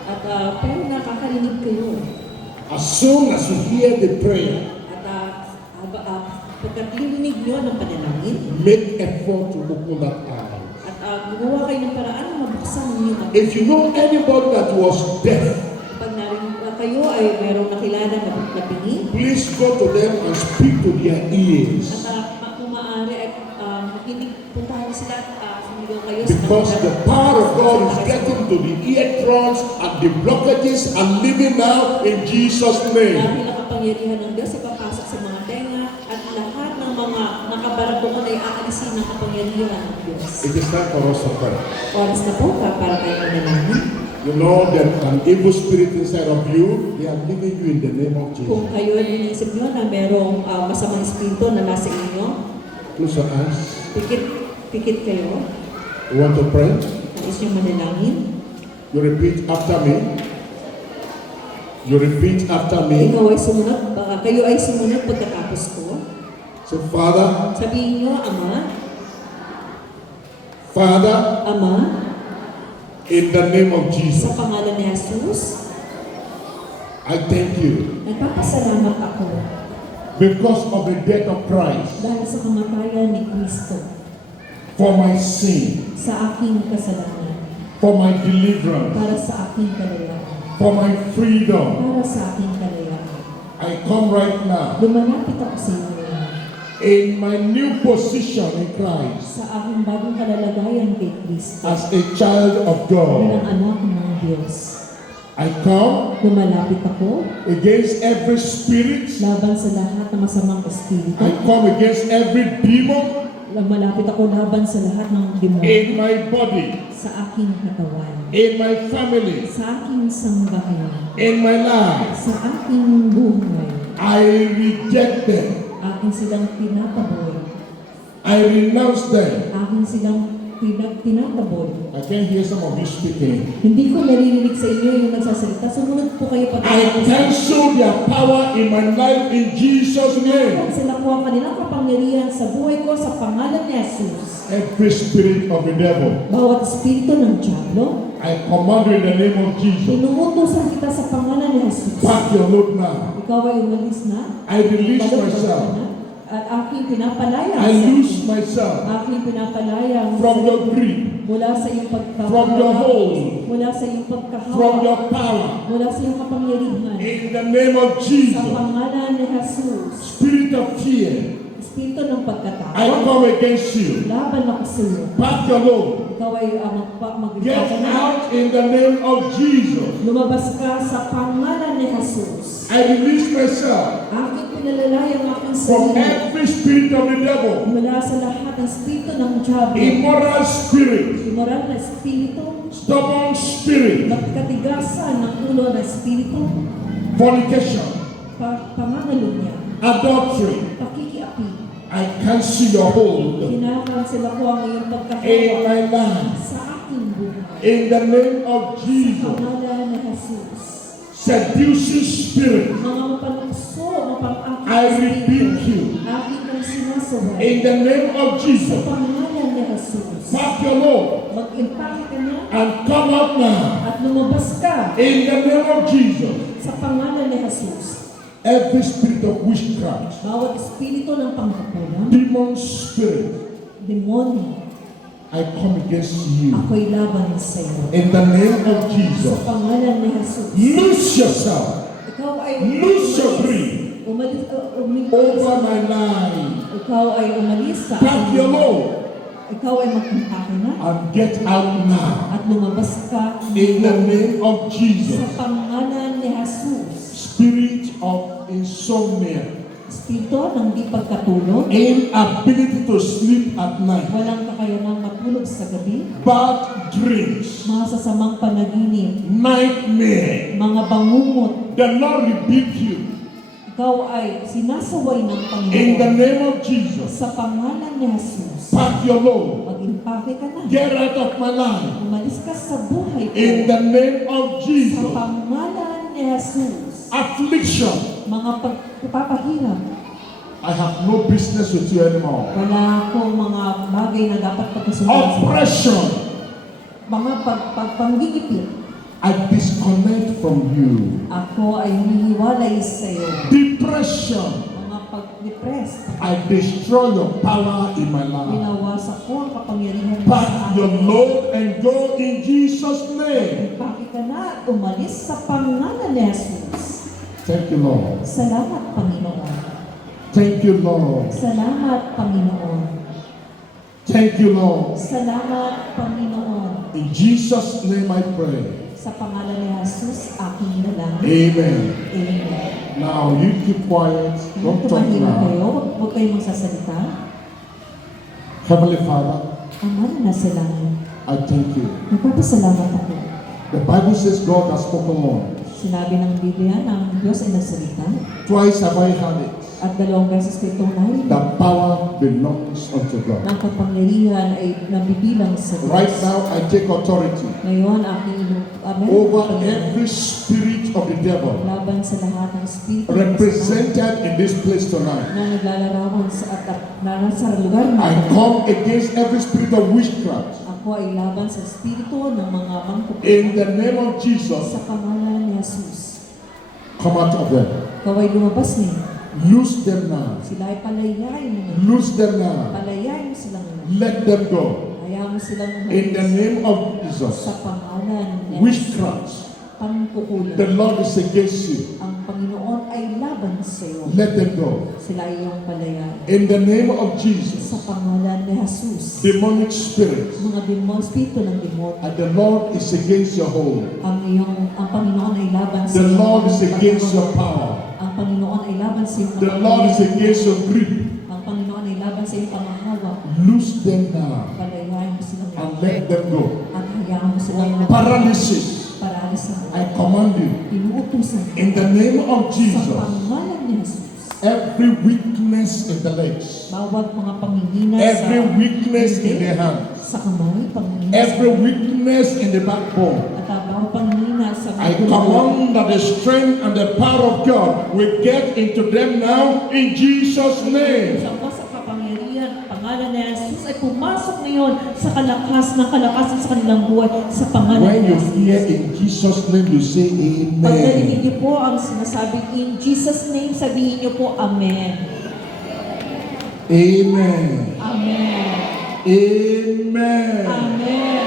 At pero nakakarinig kayo. As soon as you hear the prayer, At pagkat linig nyo ng panalangin, make effort to open that eye. at gumawa kayo ng paraan na mabuksan niyo ang If you know anybody that was deaf, kapag narinig kayo ay mayroong nakilala kabayaran na pingin. Please go to them and speak to their ears. At kung maaari ay makinig, puntahan sila at sumigaw kayo sa Because the kanilang- power of God is getting to the eardrums and the blockages and living now in Jesus' name. Dahil ang kapangyarihan ng Diyos ay papasok sa mga tenga at lahat ng mga nakabarag doon ay aalisin ng kapangyarihan ng Diyos. It is time for us to pray. Oras na po para kayo manalangin. You know that an evil spirit inside of you, they are leaving you in the name of Jesus. Kung kayo ay iniisip nyo na merong masamang espiritu na nasa inyo, Close your eyes. pikit kayo, You want to pray? nais nyo manalangin. You repeat after me. You repeat after me. Ikaw ay sumunod, baka kayo ay sumunod pagkatapos ko. So, Father, Sabihin nyo, Ama, Father, Ama, in the name of sa Jesus, pangalan ni Jesus, I thank you nagpapasalamat ako because of the death of Christ dahil sa kamatayan ni Kristo for my sin, sa aking kasalanan, for my deliverance, para sa aking kalayaan, for my freedom. para sa aking kalayaan. I come right now Lumalapit ako sa inyo in my new position in Christ sa aking bagong kalalagayan kay Kristo as a child of bilang God. anak ng Diyos. I come Lumalapit ako against every spirit. laban sa lahat ng masamang espiritu. I come against every demon Lumalapit ako laban sa lahat ng demonyo in my body, sa aking katawan, in my family, sa aking sambahayan, in my life. sa aking buhay. I reject them. Akin silang tinataboy. I renounce them. Akin silang tinataboy. I can hear some of you speaking. Hindi ko naririnig sa inyo yung nagsasalita. Sumunod po kayo I pagkatapos. cancel their power in my life in Jesus' name. Sila po ang kanilang kapangyarihan sa buhay ko sa pangalan ni Jesus. Every spirit of the devil, Bawat espiritu ng Diablo, I command you in the name of Jesus. inuutosan kita sa pangalan ni Jesus. Pack your load now. Ikaw ay umalis na. I release Balik-balik ka myself. na. At aking pinapalaya I sa loose iyo. myself Aking pinapalaya from your grip, mula sa iyong pagkahawak. from your hold, Mula sa iyong pagkahawak. from your power. Mula sa iyong kapangyarihan. In the name of Sa Jesus, pangalan ni Jesus. spirit of fear, Espiritu ng pagkatakot. I come against you. Laban ako sa iyo. Pack your load. Ikaw ay Get magpapagod. out in the name of Jesus. Lumabas ka sa pangalan ni Jesus. I release myself Aking pinalalaya ang aking from sarili. every spirit of the devil, Mula sa lahat ng espiritu ng Diablo. immoral spirit, Immoral na espiritu. stubborn spirit, Magkatigasan ng ulo ng espiritu. fornication, Pangangalunya. adultery. Pakikiapi. I cancel your hold Kinakansela ko ang iyong in pagkakawa my life. sa aking buhay. In the name of Sa Jesus, pangalan ni Jesus. seducing spirit, Mga mapanukso, mapang-aking I rebuke you. Aking kang sinasaway. In the name of Sa Jesus, pangalan ni Jesus. pack your load Mag-impake ka na and come out now. at lumabas ka In the name of Jesus, sa pangalan ni Jesus. every spirit of witchcraft, Bawat espiritu ng pangkapunan, demon spirit, demonyo, I come against you. ako'y laban sa iyo. In the name of Sa Jesus, pangalan ni Jesus. loose yourself Ikaw ay Loose your grip umalis, over my life. Ikaw ay umalis sa Pack your load Ikaw ay mag-impake na and get out now. at lumabas ka In the name of sa Jesus, pangalan ni Jesus. spirit of insomnia, Espiritu ng di pagkatulog, inability to sleep at night, walang kakayanang matulog sa gabi, bad dreams, mga sasamang panaginip, nightmare. mga bangungot, The Lord rebuke you. ikaw ay sinasaway ng In the Panginoon. name of Jesus, Sa pangalan ni Jesus, pack your load. mag-impake ka na. Get out of my life. Umalis ka sa buhay ko. In the name of Sa Jesus, pangalan ni Jesus, affliction, mga pagpapahirap, I have no business with you anymore. wala akong mga bagay na dapat pagkasunod sa Oppression, mga pagpanggigipit. I disconnect from you. Ako ay hinihiwalay sa iyo. Depression, Mga pag-depress, I destroy your power in my life. binawasak ko ang kapangyarihan mo sa Pack your akin. load and go in Jesus' name. Impake ka na at umalis sa pangalan ni Jesus. Thank you, Lord. Salamat, Panginoon. Thank you, Lord. Salamat, Panginoon. Thank you, Lord. Salamat, Panginoon. In Jesus' name I pray. Sa pangalan ni Jesus, aking dalangin. Amen. Amen. Now, you keep quiet. Don't talk Tumahimik kayo, now. huwag kayong magsasalita. Heavenly Father, Ama na nasa langit, I thank you. nagpapasalamat ako. The Bible says God has spoken once. Sinabi ng Biblia na ang Diyos ay nagsalita Twice have I heard it. at 2 beses ko itong narinig. The power belongs unto God. Ang kapangyarihan ay nabibilang sa Diyos. Right now, I take authority Ngayon, aking over every spirit of the devil laban sa lahat ng espiritu represented in this place tonight. na naglalarawan sa nasa lugar na I come against every spirit of witchcraft. ako ay laban sa espiritu ng mga mangkukulam. In the name of Jesus, Sa pangalan ni Jesus, come out of them. ikaw ay lumabas niyo. Loose them now. Sila ay palayain mo. Loose them now. Palayain mo silang Let them go. hayaan mo silang In the name of sa Jesus. pangalan ni Witchcraft. pangkukulam. The Lord is against you. Ang Panginoon ay laban sa iyo. Let them go. Sila ay iyong palayain. In the name of Jesus. Sa pangalan ni Jesus, Demonic spirits. mga espiritu ng demonyo, And the Lord is against your hold. ang Panginoon ay laban sa The iyong Lord is against pagkakaroon. your power. Ang Panginoon ay laban sa iyong The Lord is against your grip. Ang Panginoon ay laban sa iyong pamahawa. Loose them now. Palayain mo silang And let them go. at hayaan mo silang Paralysis. paralisan. I command you. Inuutusan In the name of sa Jesus. pangalan ni Jesus. Every weakness in the legs. Bawat mga panghihina Every weakness in the hand. sa kamay, panghihina Every weakness in the backbone. at bawat panghihina sa I command that the strength and the power of God will get into them now in Jesus' name. Sa kapangyarihan, pangalan ni Jesus ay pumasok ngayon sa kalakasan sa kanilang buhay sa pangalan When ni you Jesus. hear in Jesus' name, you say Pag narinig amen. niyo po ang sinasabi in Jesus' name, sabihin niyo po Amen. Amen. Amen. Amen. Amen.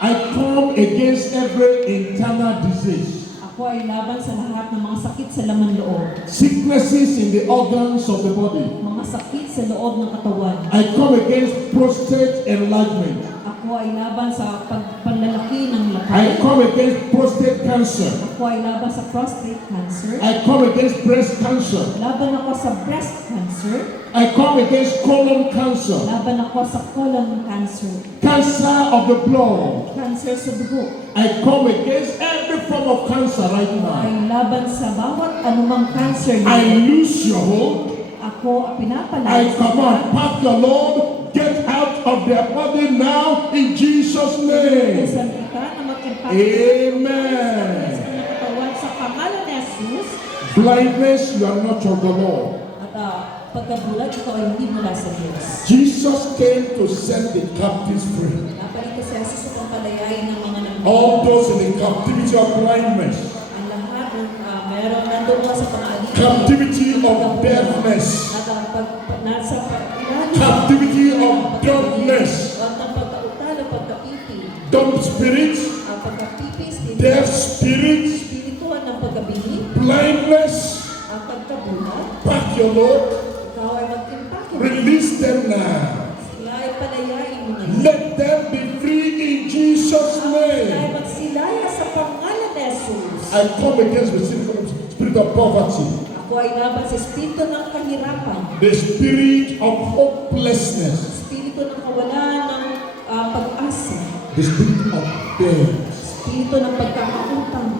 I come against every internal disease, Ako ay laban sa lahat ng mga sakit sa laman loob. sicknesses in the organs of the body. Mga sakit sa loob ng katawan. I come against prostate enlargement. Ako ay laban sa panlalaki ng I lakay. come against prostate cancer. Ako ay laban sa prostate cancer. I come against breast cancer. Laban ako sa breast cancer. I come against colon cancer. Laban ako sa colon cancer. Cancer of the blood. Cancer sa dugo. I come against every form of cancer right now. Ay laban sa bawat anumang cancer I na lose your hold. ako I pinapalayas command, pack your Lord, get out of their body now in Jesus' name. Utusan kita na mag-impact Amen. sa kanyang katawan sa pangalan ni Jesus. Blindness, you are not of the Lord. At pagkabulag, ito ay hindi mula sa Diyos. Jesus came to set the captives free. Napalit si Jesus sa pampalayain ng mga All those in the captivity of blindness, ang lahat ng meron nandoon sa pang-alipin. captivity of deafness, At ang nasa pag-ilalim. captivity of dumbness, At ang pagkautala, pagkapipi. dumb spirits, Ang pagkapipis, deaf spirits, espirituan ng pagkabini. blindness. Ang pagkabulag. Pack your Lord, Ikaw ay mag-impact. release them now. Sila ay palayain mo ngayon. Let them be free in Jesus' Sila ay name. magsilaya sa pangalan ni Jesus. I come against the spirit of poverty, Ako ay laban sa espiritu ng kahirapan. the spirit of hopelessness, Espiritu ng kawalan ng pag-asa. the spirit of death. Espiritu ng pagkakautang.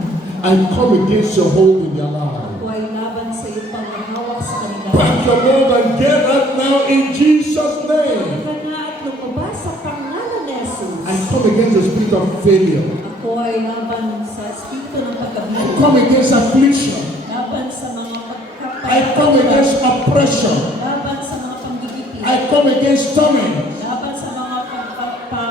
I come against your hold in your life. Ako ay laban sa iyong panghahawak sa kanila. Pack your Lord and get out now in Jesus' name. Ka na at lumabas sa pangalan ni Jesus. I come against the spirit of failure. Ako ay laban sa espiritu ng I pagkabili. come against affliction. Laban sa mga I come against oppression. Laban sa mga panggigipin. I come against torment. Laban sa mga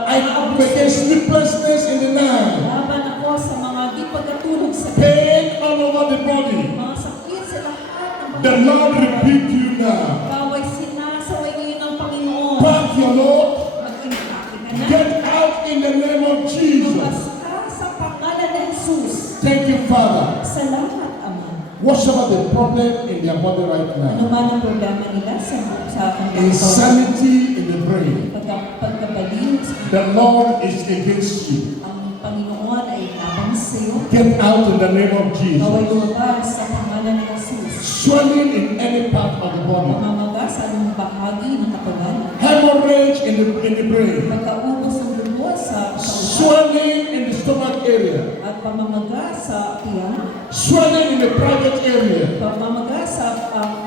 I come against sleeplessness in the night. Laban ako sa mga di pagkatulog sa Pain all over the body. mga sakit sa lahat ng mga The Lord rebuke you now. Ikaw ay sinasaway ngayon ng Panginoon. Pack your Lord. Mag-impake ka na. Get out in the name of Lumabas Jesus. ka sa pangalan ni Jesus. Thank you, Father. Salamat, Ama. whatever the problem in their body right Ano now, man ang problema nila sa kanilang katawan, insanity in the brain, pagkabaliw sa the Lord is against you. ang Panginoon ay laban sa iyo. Get out in the name of Bawal Jesus. lumabas sa pangalan ng Jesus. Swelling in any part of the body, Pamamaga sa anong bahagi ng katawan. hemorrhage in the brain, Pagkaubos ng dugo sa utak. swelling in the stomach area, At pamamaga sa tiyan. swelling in the private area, Pamamaga sa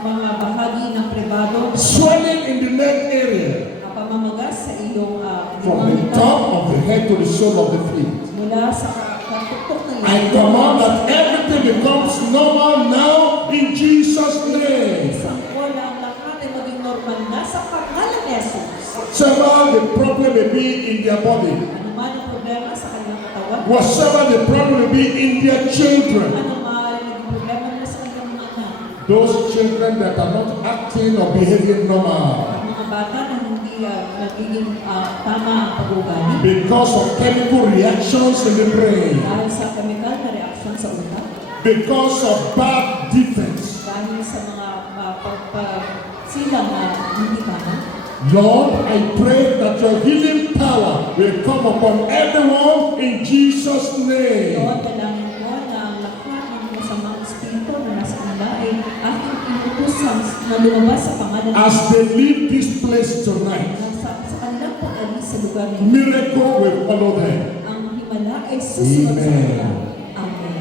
mga bahagi ng pribado. swelling in the neck area, Pamamaga sa iyong from the top of the head to the sole of the feet. mula sa katuktok ng I command that everything becomes normal now in Jesus' name. Isang wala ang lahat ay maging normal na sa pangalan ni Jesus. Whatever the problem may be in their body, Ano man ang problema sa kanilang katawan, whatever the problem may be in their children, ano maaaring naging problema nila sa kanilang mga anak, those children that are not acting or behaving normal ang mga bata na hindi nagiging tama ang pag-uugali because of chemical reactions in the brain, dahil sa chemical na reaction sa utak, because of bad defense. dahil sa mga silang na hindi tama. Lord, I pray that your healing power will come upon everyone in Jesus' name. Lord, dalangin ko na ang lahat ng masamang espiritu na nasa kanila ay aking inutusan na lumabas sa pangalan ng As they leave this place tonight, sa kanilang pag-alis sa lugar nila. miracle will follow them. Ang himala ay susunod sa Amen. kanila. Amen.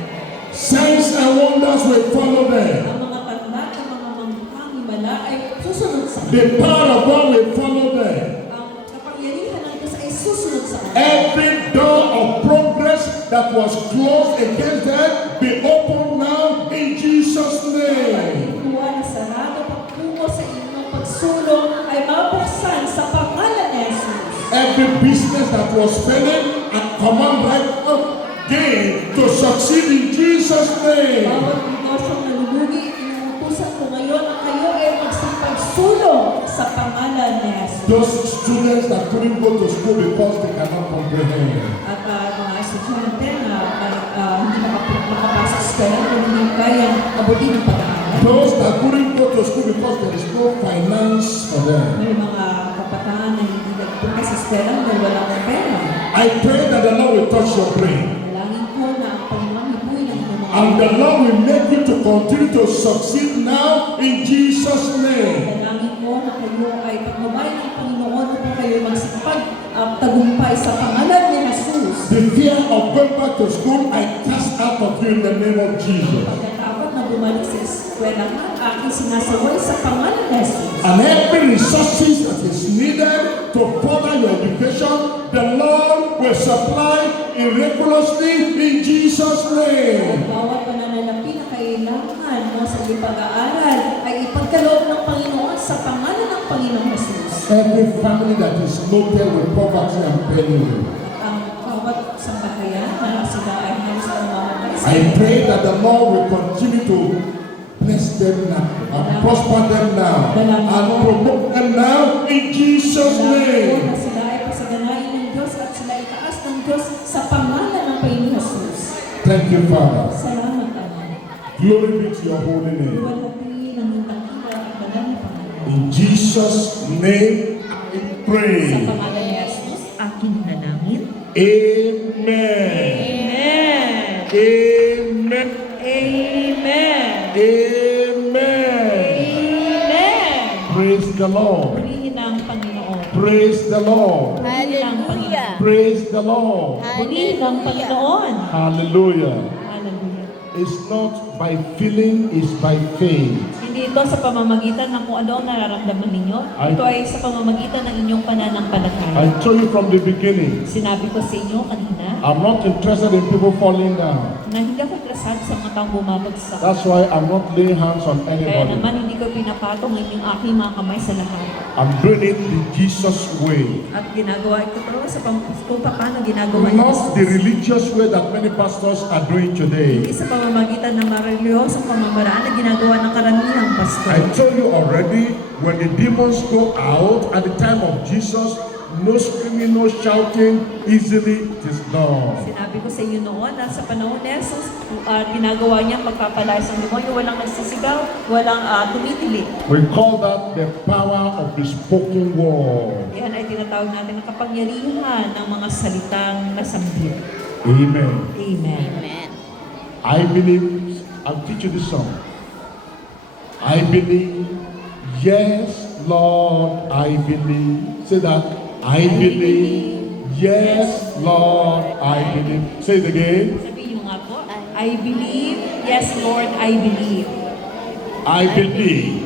Signs and wonders will follow them. Ang mga tanda at mga manghang himala ay susunod sa kanila. The power of God will follow them. Ang kapangyarihan ng Diyos ay susunod sa kanila. Every door of progress that was closed against them be opened now in Jesus' name. Kuha na sarado pagtungo sa inyong pagsulong ay mabuksan sa pangalan ni Jesus. Every business that was failing, I command right now again to succeed in Jesus' name. Bawat negosyong nalulugi, inuutusan ko ngayon na kayo ay magsipagsulong sa pangalan ni Jesus. Those students that couldn't go to school because they cannot comprehend. At mga estudyante na hindi makapasok sa eskwela, na hindi kayang abutin ang pag-aaral. Those that couldn't go to school because there is no finance for them. May mga kabataan na hindi nagpunta sa eskwela dahil walang pera. I pray that the Lord will touch your brain. Dalangin ko na ang Panginoon ibuhay ng inyong mga And the Lord will make you to continue to succeed now in Jesus' name. Dalangin ko na kayo ay pagmamay ng Panginoon upang kayo magsipag tagumpay sa pangalan ni Jesus. The fear of going back to school, I cast out of you in the name of Jesus. Pagkatapos na bumalik sa eskwela nga, aking sinasaway sa pangalan ni Jesus. And every resources that is needed to further your education, the Lord will supply miraculously in Jesus' name. Bawat pananalapi na kailangan mo sa iyong pag-aaral ay ipagkaloob ng Panginoon sa pangalan ng Panginoong Jesus. Every family that is loaded with poverty and penury, Ang bawat sambahayan na sila ay halos na mamamatay sa I pray that the Lord will continue to bless them now, and prosper them now, and promote them now in Jesus' Dalangin ko name. na sila ay pasaganain ng Diyos at sila ay taas ng Diyos sa pangalan ng Panginoong Jesus. Thank you, Father. Salamat, Ama. Glory be to your holy name. Luwalhati ng iyong takila at banal na Panginoon. In Jesus' name, I Sa pray. pangalan ni Jesus, aking nanangin. Amen. Amen. Amen. Amen. Amen. Amen. Praise the Lord. Purihin ang Panginoon. Praise the Lord. Purihin ang Panginoon. Praise the Lord. Purihin ang Panginoon. Hallelujah. Hallelujah. It's not by feeling, it's by faith. Hindi ito sa pamamagitan ng kung ano ang nararamdaman ninyo. Ito ay sa pamamagitan ng inyong pananampalataya. I told you from the beginning, Sinabi ko sa inyo kanina I'm not interested in people falling down. na hindi ako interesado sa mga taong bumabagsak. That's why I'm not laying hands on Kaya anybody. naman hindi ko pinapatong ang aking mga kamay sa lahat. I'm doing it the Jesus way. At ginagawa ito pero sa kung paano ginagawa ni Not the Jesus. religious way that many pastors are doing today. Hindi sa pamamagitan ng marelyosong pamamaraan na ginagawa ng karamihang pastor. I told you already, when the demons go out at the time of Jesus, no screaming, no shouting, easily it is done. Sinabi ko sa inyo noon na sa panahon ni Jesus, ginagawa niya pagpapalayas ng demonyo, walang nagsisigaw, walang tumitili. We call that the power of the spoken word. Yan ay tinatawag natin ang kapangyarihan ng mga salitang nasambit. Amen. Amen. Amen. I believe, I'll teach you this song. I believe, yes, Lord, I believe. Say that. I believe, yes, Lord, I believe. Say it again. Sabihin mo nga po, I believe, yes Lord, I believe. I believe,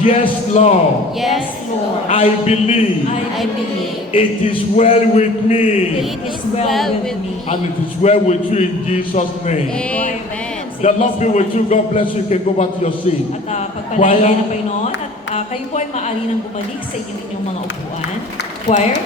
yes, Lord, Yes, Lord. I believe. I believe. It is well with me. It is well with me. And it is well with you in Jesus' name. Amen. The Lord be with you. God bless you. You can go back to your seat. At pagpalain ng Panginoon, at kayo po ay maaari nang bumalik sa inyong mga upuan. Choir.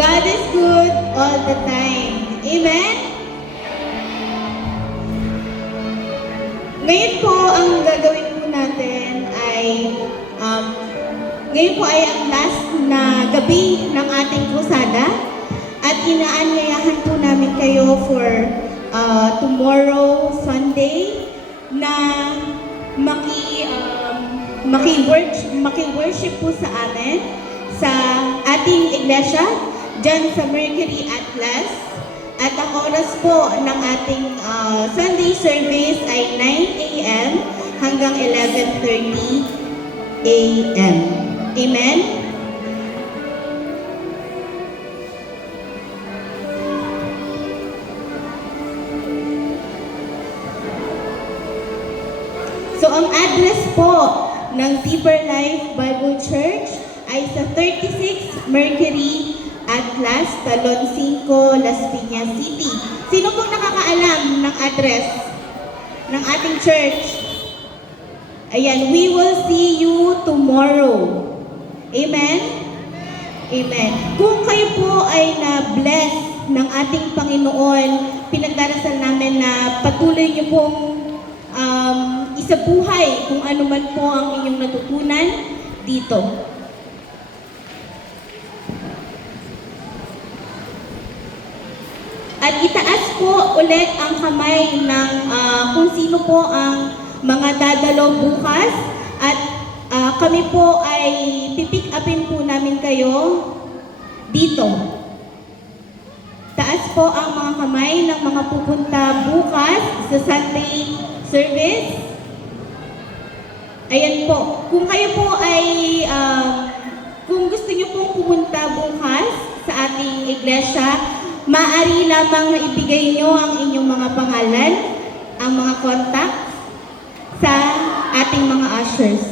God is good all the time. Amen? Ngayon po, ang gagawin po natin ay, ngayon po ay ang last na gabi ng ating krusada at inaanyayahan po namin kayo for tomorrow, Sunday, na maki-worship po sa atin sa ating iglesia dyan sa Mercury Atlas. At ang oras po ng ating Sunday service ay 9 a.m. hanggang 11:30 a.m. Amen? So ang address po ng Deeper Life Bible Church ay sa 36 Mercury Atlas, Talon 5, Las Piñas City. Sino pong nakakaalam ng address ng ating church? Ayan, we will see you tomorrow. Amen? Amen. Kung kayo po ay na-bless ng ating Panginoon, pinagdarasal namin na patuloy niyo pong isabuhay kung ano man po ang inyong natutunan dito. At itaas po ulit ang kamay ng kung sino po ang mga dadalo bukas. At kami po ay pipick upin po namin kayo dito. Taas po ang mga kamay ng mga pupunta bukas sa Sunday service. Ayan po, kung kayo po ay, kung gusto nyo pong pumunta bukas sa ating iglesia, maaari lamang na ibigay nyo ang inyong mga pangalan, ang mga contact sa ating mga ushers.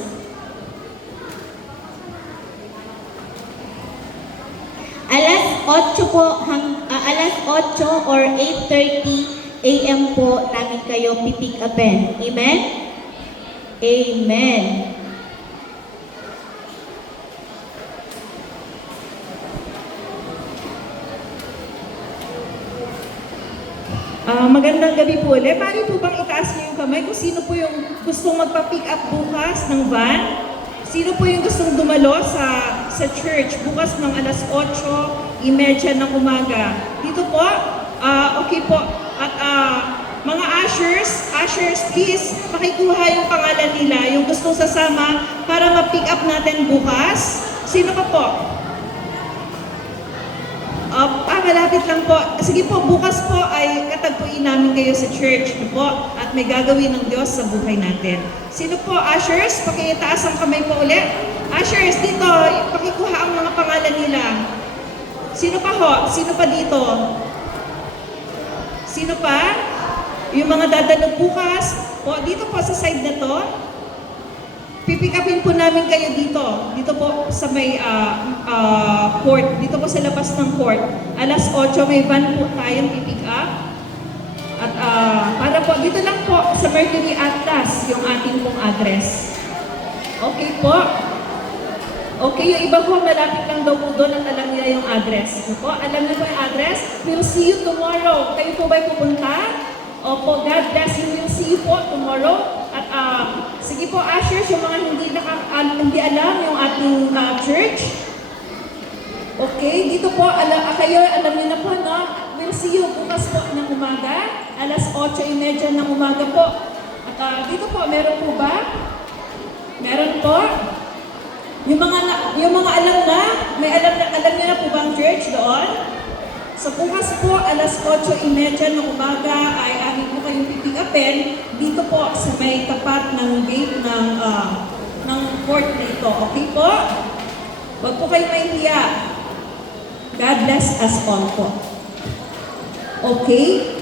Alas 8 po, alas 8 or 8:30 AM po namin kayo pipick upin. Amen? Amen. Magandang gabi po ulit. Maaari po bang itaas niyo yung kamay kung sino po yung gustong magpa-pick up bukas ng van? Sino po yung gustong dumalo sa church bukas ng alas 8:30 ng umaga? Dito po, okay po. At mga ushers, please, pakikuha yung pangalan nila, yung gustong sasama para ma-pick up natin bukas. Sino pa po? Malapit lang po. Sige po, bukas po ay katagpuin namin kayo sa church po at may gagawin ng Diyos sa buhay natin. Sino po, ushers? Pakitaas ang kamay po ulit. Ushers, dito, pakikuha ang mga pangalan nila. Sino pa ho? Sino pa dito? Sino pa? Yung mga dadalo bukas po, dito po sa side na to. Pipick upin po namin kayo dito. Dito po sa may court. Dito po sa labas ng court. Alas 8 may van po tayong pipick up. At para po, dito lang po sa Mercury Atlas yung ating pong address. Okay po. Okay, yung iba po malapit lang daw po doon at alam nila yung address. Po, alam niyo po yung address? We'll see you tomorrow. Kayo po ba'y pupunta? Opo, God bless you. We'll see you po tomorrow. At sige po, ushers, yung mga hindi alam yung ating church. Okay, dito po, kayo, alam niyo na po, no? We'll see you bukas po ng umaga. Alas 8:30 ng umaga po. At dito po, meron po ba? Meron po. Yung mga alam na, alam niyo na po bang church doon? So bukas po, alas 8:30 ng umaga ay amin po kayong pipick upin dito po sa may tapat ng gate ng court na ito. Okay po? Huwag po kayong mahihiya. God bless us all po. Okay?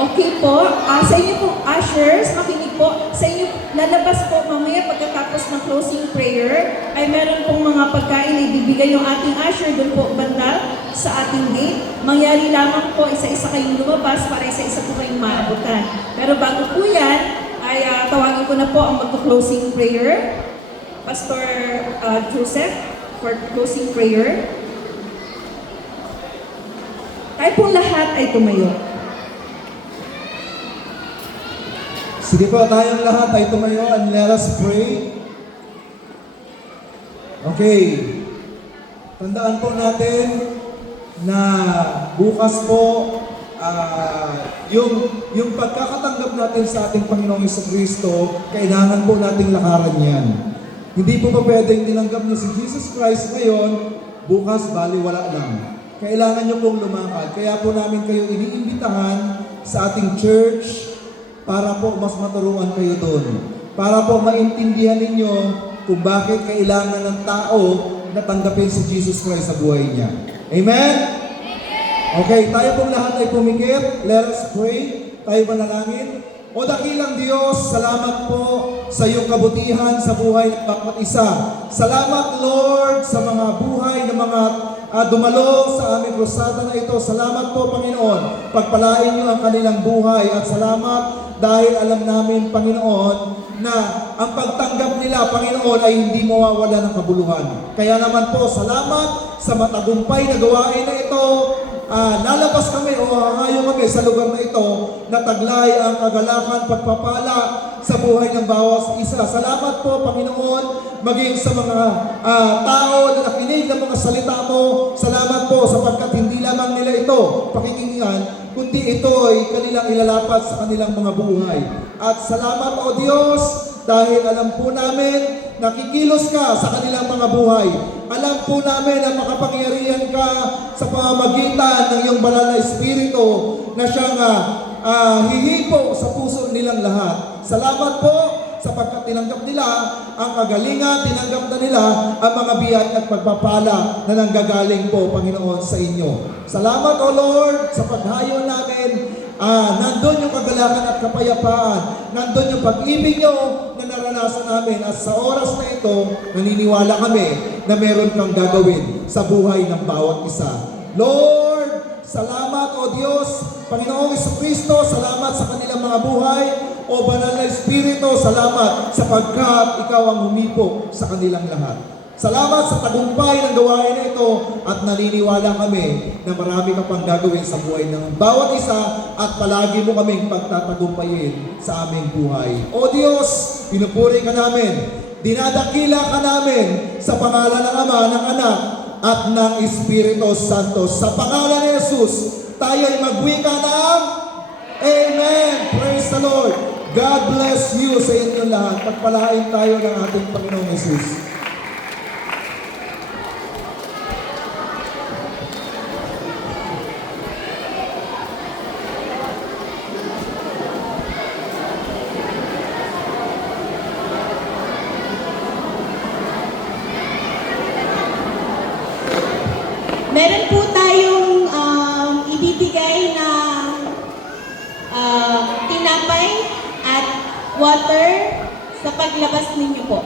Okay po, sa inyo po, ushers, makinig po. Sa inyo, lalabas po mamaya pagkatapos ng closing prayer, ay meron pong mga pagkain na ibibigay yung ating usher doon po banda sa ating gate. Mangyari lamang po, isa-isa kayong lumabas para isa-isa po kayong maabutan. Pero bago po yan, ay tawagin ko na po ang magko-closing prayer. Pastor Joseph, for closing prayer. Tayo pong lahat ay tumayo. Sige po, tayong lahat ay tumayo and let us pray. Okay. Tandaan po natin na bukas po yung pagkakatanggap natin sa ating Panginoong Jesucristo, kailangan po nating lakaran yan. Hindi po pa pwedeng tinanggap niyo si Jesus Christ ngayon, bukas baliwala lang. Kailangan niyo pong lumakad. Kaya po namin kayo iniimbitahan sa ating church para po mas maturuan kayo doon. Para po maintindihan ninyo kung bakit kailangan ng tao na tanggapin si Jesus Christ sa buhay niya. Amen? Okay, tayo pong lahat ay pumikit. Let us pray. Tayo manalangin. O dakilang Diyos, salamat po sa iyong kabutihan sa buhay ng bawat isa. Salamat, Lord, sa mga buhay ng mga dumalo sa aming krusada na ito. Salamat po, Panginoon. Pagpalain niyo ang kanilang buhay at salamat dahil alam namin, Panginoon, na ang pagtanggap nila, Panginoon, ay hindi mawawala ng kabuluhan. Kaya naman po, salamat sa matagumpay na gawain na ito. Lalabas kami o hangayo kami sa lugar na ito na taglay ang kagalakan, pagpapala sa buhay ng bawat isa. Salamat po, Panginoon, maging sa mga tao na nakinig ng mga salita mo. Salamat po sapagkat hindi lamang nila ito pakikinggan, kundi ito ay kanilang ilalapat sa kanilang mga buhay. At salamat, O Diyos, dahil alam po namin nakikilos ka sa kanilang mga buhay. Alam po namin na makapangyarihan ka sa pamamagitan ng iyong banal na Espiritu na siyang hihipo sa puso nilang lahat. Salamat po sapagkat tinanggap nila ang kagalingan, tinanggap na nila ang mga biyaya at pagpapala na nanggagaling po, Panginoon, sa inyo. Salamat, O Lord, sa paghayo namin. Nandun yung kagalakan at kapayapaan. Nandun yung pag-ibig nyo na naranasan namin. At sa oras na ito, naniniwala kami na meron kang gagawin sa buhay ng bawat isa. Lord, salamat, O Diyos, Panginoong Jesucristo, salamat sa kanilang mga buhay. O Banal na Espiritu, salamat sapagkat ikaw ang humipo sa kanilang lahat. Salamat sa tagumpay ng gawain na ito at naniniwala kami na marami ka pang gagawin sa buhay ng bawat isa at palagi mo kaming pagtatagumpayin sa aming buhay. O Diyos, pinupuri ka namin, dinadakila ka namin sa pangalan ng Ama, ng Anak at ng Espiritu Santo. Sa pangalan ni Jesus, tayo ay magwika ng Amen! Praise the Lord! God bless you sa inyong lahat. Pagpalain tayo ng ating Panginoong Jesus. Meron po tayong ibibigay na tinapay at water sa paglabas ninyo po.